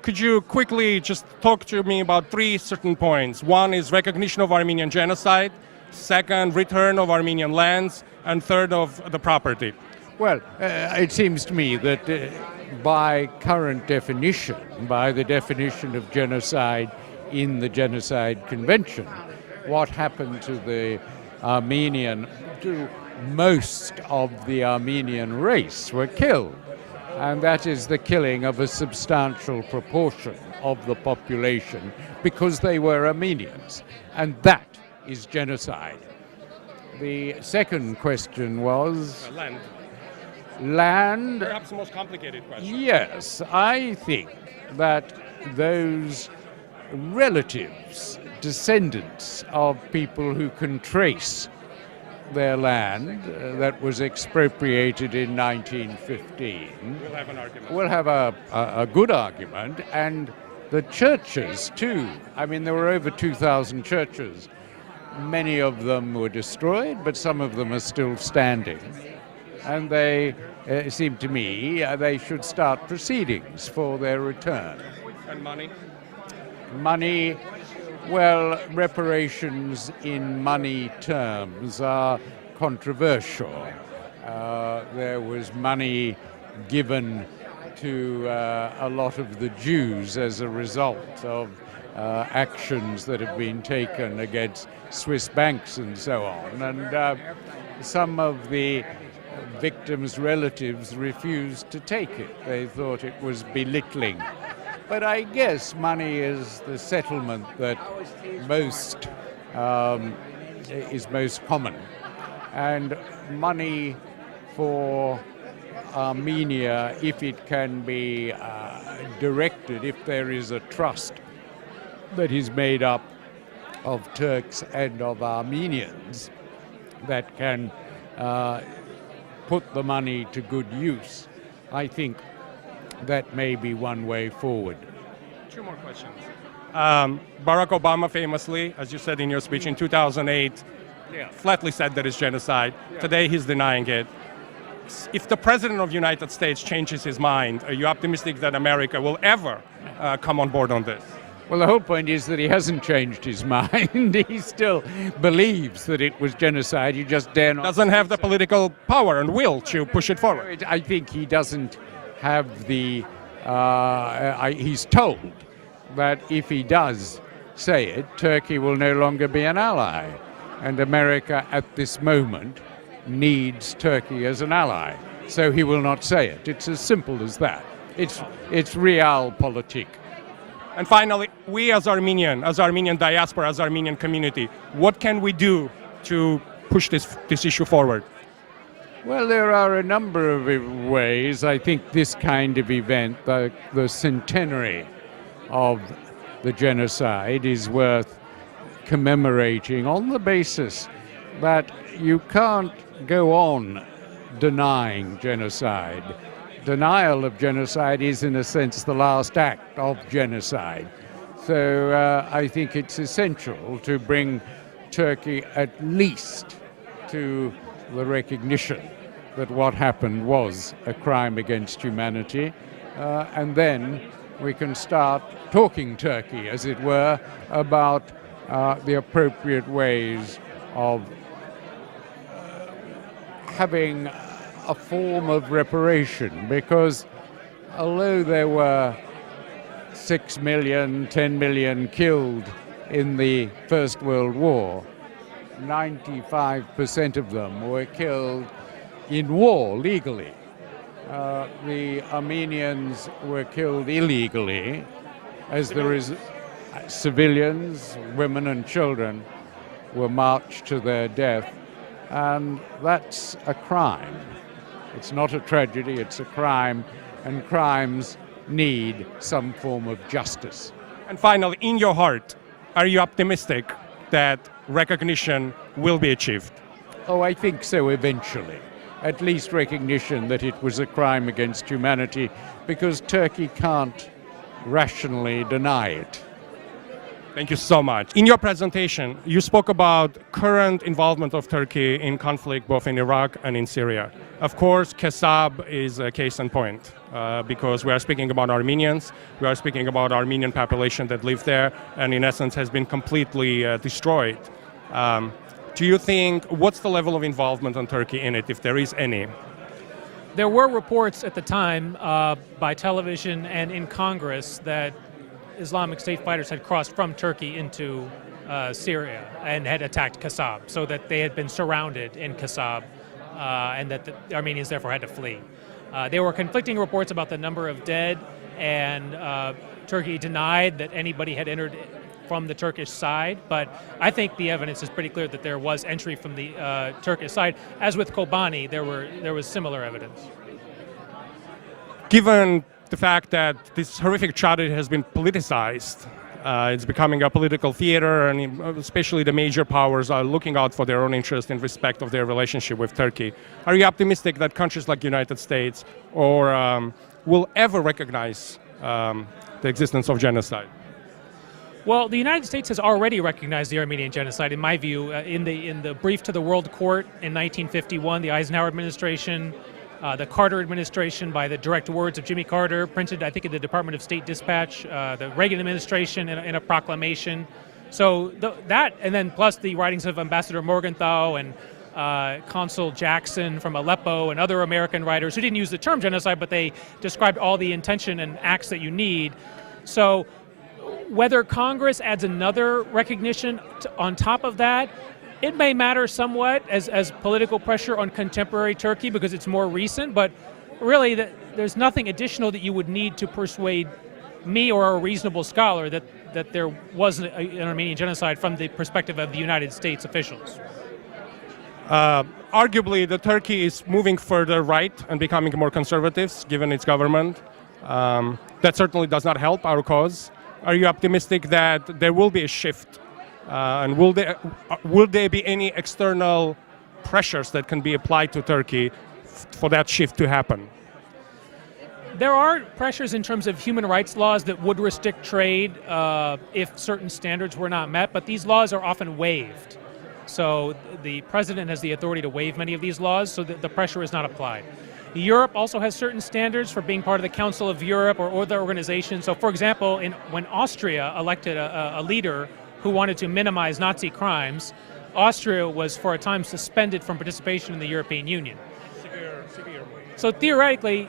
could you quickly just talk to me about three certain points? One is recognition of Armenian genocide, second, return of Armenian lands, and third, of the property. Well, it seems to me that by current definition, by the definition of genocide in the Genocide Convention, what happened to the Armenian, to most of the Armenian race were killed. And that is the killing of a substantial proportion of the population because they were Armenians. And that is genocide. The second question was... Land. Land. Perhaps the most complicated question. Yes, I think that those relatives, descendants of people who can trace their land that was expropriated in 1915 We'll have an argument. will have a good argument, and the churches too. I mean, there were over 2,000 churches. Many of them were destroyed, but some of them are still standing. And they, it seemed to me, they should start proceedings for their return. And money? Money, well, reparations in money terms are controversial. There was money given to a lot of the Jews as a result of actions that have been taken against Swiss banks and so on. And some of the victims' relatives refused to take it. They thought it was belittling. But I guess money is the settlement that most is most common. And money for Armenia, if it can be directed, if there is a trust that is made up of Turks and of Armenians that can put the money to good use, I think that may be one way forward. Two more questions. Barack Obama famously, as you said in your speech in 2008, flatly said that it's genocide. Today he's denying it. If the President of the United States changes his mind, are you optimistic that America will ever come on board on this? Well, the whole point is that he hasn't changed his mind. He still believes that it was genocide. He just dare not. Doesn't have the political power and will to push it forward. I think he doesn't have the... he's told that if he does say it, Turkey will no longer be an ally. and America at this moment needs Turkey as an ally. So he will not say it. It's as simple as that. It's realpolitik. And finally, we as Armenian diaspora, as Armenian community, what can we do to push this issue forward? Well, there are a number of ways. I think this kind of event, the centenary of the genocide, is worth commemorating on the basis that you can't go on denying genocide. Denial of genocide is, in a sense, the last act of genocide. So I think it's essential to bring Turkey at least to the recognition that what happened was a crime against humanity, and then we can start talking Turkey, as it were, about the appropriate ways of having a form of reparation, because although there were 6 million, 10 million killed in the First World War, 95% of them were killed in war legally. The Armenians were killed illegally, as there is civilians, women and children were marched to their death, and that's a crime. It's not a tragedy, it's a crime, and crimes need some form of justice. And finally, in your heart, are you optimistic that recognition will be achieved? Oh, I think so eventually. At least recognition that it was a crime against humanity, because Turkey can't rationally deny it. Thank you so much. In your presentation, you spoke about current involvement of Turkey in conflict both in Iraq and in Syria. Of course, Kasab is a case in point because we are speaking about Armenians, we are speaking about Armenian population that live there and in essence has been completely destroyed. Do you think, what's the level of involvement on Turkey in it, if there is any? There were reports at the time by television and in Congress that Islamic State fighters had crossed from Turkey into Syria and had attacked Kasab, so that they had been surrounded in Kasab and that the Armenians therefore had to flee. There were conflicting reports about the number of dead, and Turkey denied that anybody had entered from the Turkish side, but I think the evidence is pretty clear that there was entry from the Turkish side. As with Kobani, there was similar evidence. Given the fact that this horrific tragedy has been politicized, it's becoming a political theater, and especially the major powers are looking out for their own interest in respect of their relationship with Turkey. Are you optimistic that countries like the United States will ever recognize the existence of genocide? Well, the United States has already recognized the Armenian Genocide, in my view, in the brief to the World Court in 1951, the Eisenhower administration, the Carter administration, by the direct words of Jimmy Carter, printed, I think, in the Department of State Dispatch, the Reagan administration in a proclamation. So that, and then plus the writings of Ambassador Morgenthau and Consul Jackson from Aleppo and other American writers who didn't use the term genocide, but they described all the intention and acts that you need. So whether Congress adds another recognition on top of that, it may matter somewhat as political pressure on contemporary Turkey because it's more recent, but really there's nothing additional that you would need to persuade me or a reasonable scholar that there was an Armenian genocide from the perspective of the United States officials. Arguably, the Turkey is moving further right and becoming more conservative, given its government. That certainly does not help our cause. Are you optimistic that there will be a shift? And will there be any external pressures that can be applied to Turkey for that shift to happen? There are pressures in terms of human rights laws that would restrict trade if certain standards were not met, but these laws are often waived. So the president has the authority to waive many of these laws so that the pressure is not applied. Europe also has certain standards for being part of the Council of Europe or other organizations. So for example, when Austria elected a leader who wanted to minimize Nazi crimes, Austria was for a time suspended from participation in the European Union. Severe. So theoretically,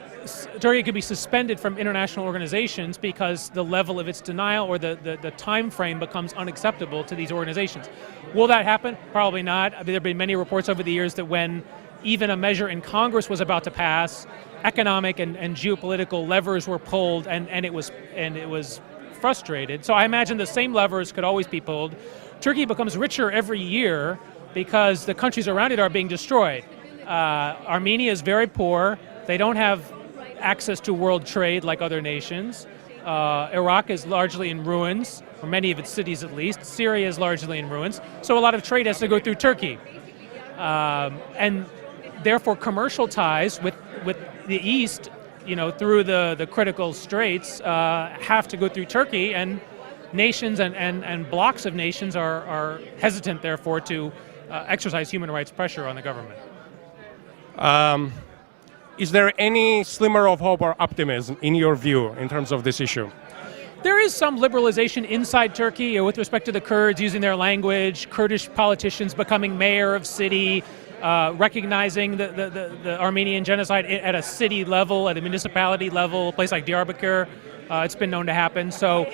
Turkey could be suspended from international organizations because the level of its denial or the time frame becomes unacceptable to these organizations. Will that happen? Probably not. I mean, there have been many reports over the years that when even a measure in Congress was about to pass, economic and geopolitical levers were pulled, and it was frustrated. So I imagine the same levers could always be pulled. Turkey becomes richer every year because the countries around it are being destroyed. Armenia is very poor. They don't have access to world trade like other nations. Iraq is largely in ruins, or many of its cities at least. Syria is largely in ruins. So a lot of trade has to go through Turkey. And therefore commercial ties with the East, through the critical straits, have to go through Turkey, and nations and blocks of nations are hesitant, therefore, to exercise human rights pressure on the government. Is there any slimmer of hope or optimism, in your view, in terms of this issue? There is some liberalization inside Turkey with respect to the Kurds using their language, Kurdish politicians becoming mayor of city, recognizing the Armenian genocide at a city level, at a municipality level, a place like Diyarbakir. It's been known to happen. So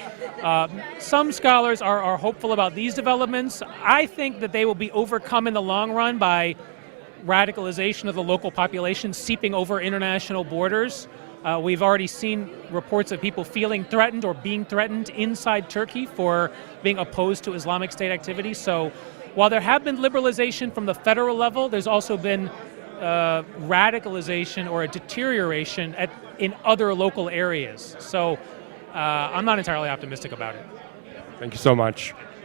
some scholars are hopeful about these developments. I think that they will be overcome in the long run by radicalization of the local population seeping over international borders. We've already seen reports of people feeling threatened or being threatened inside Turkey for being opposed to Islamic State activity. So while there have been liberalization from the federal level, there's also been radicalization or a deterioration in other local areas. So I'm not entirely optimistic about it. Thank you so much.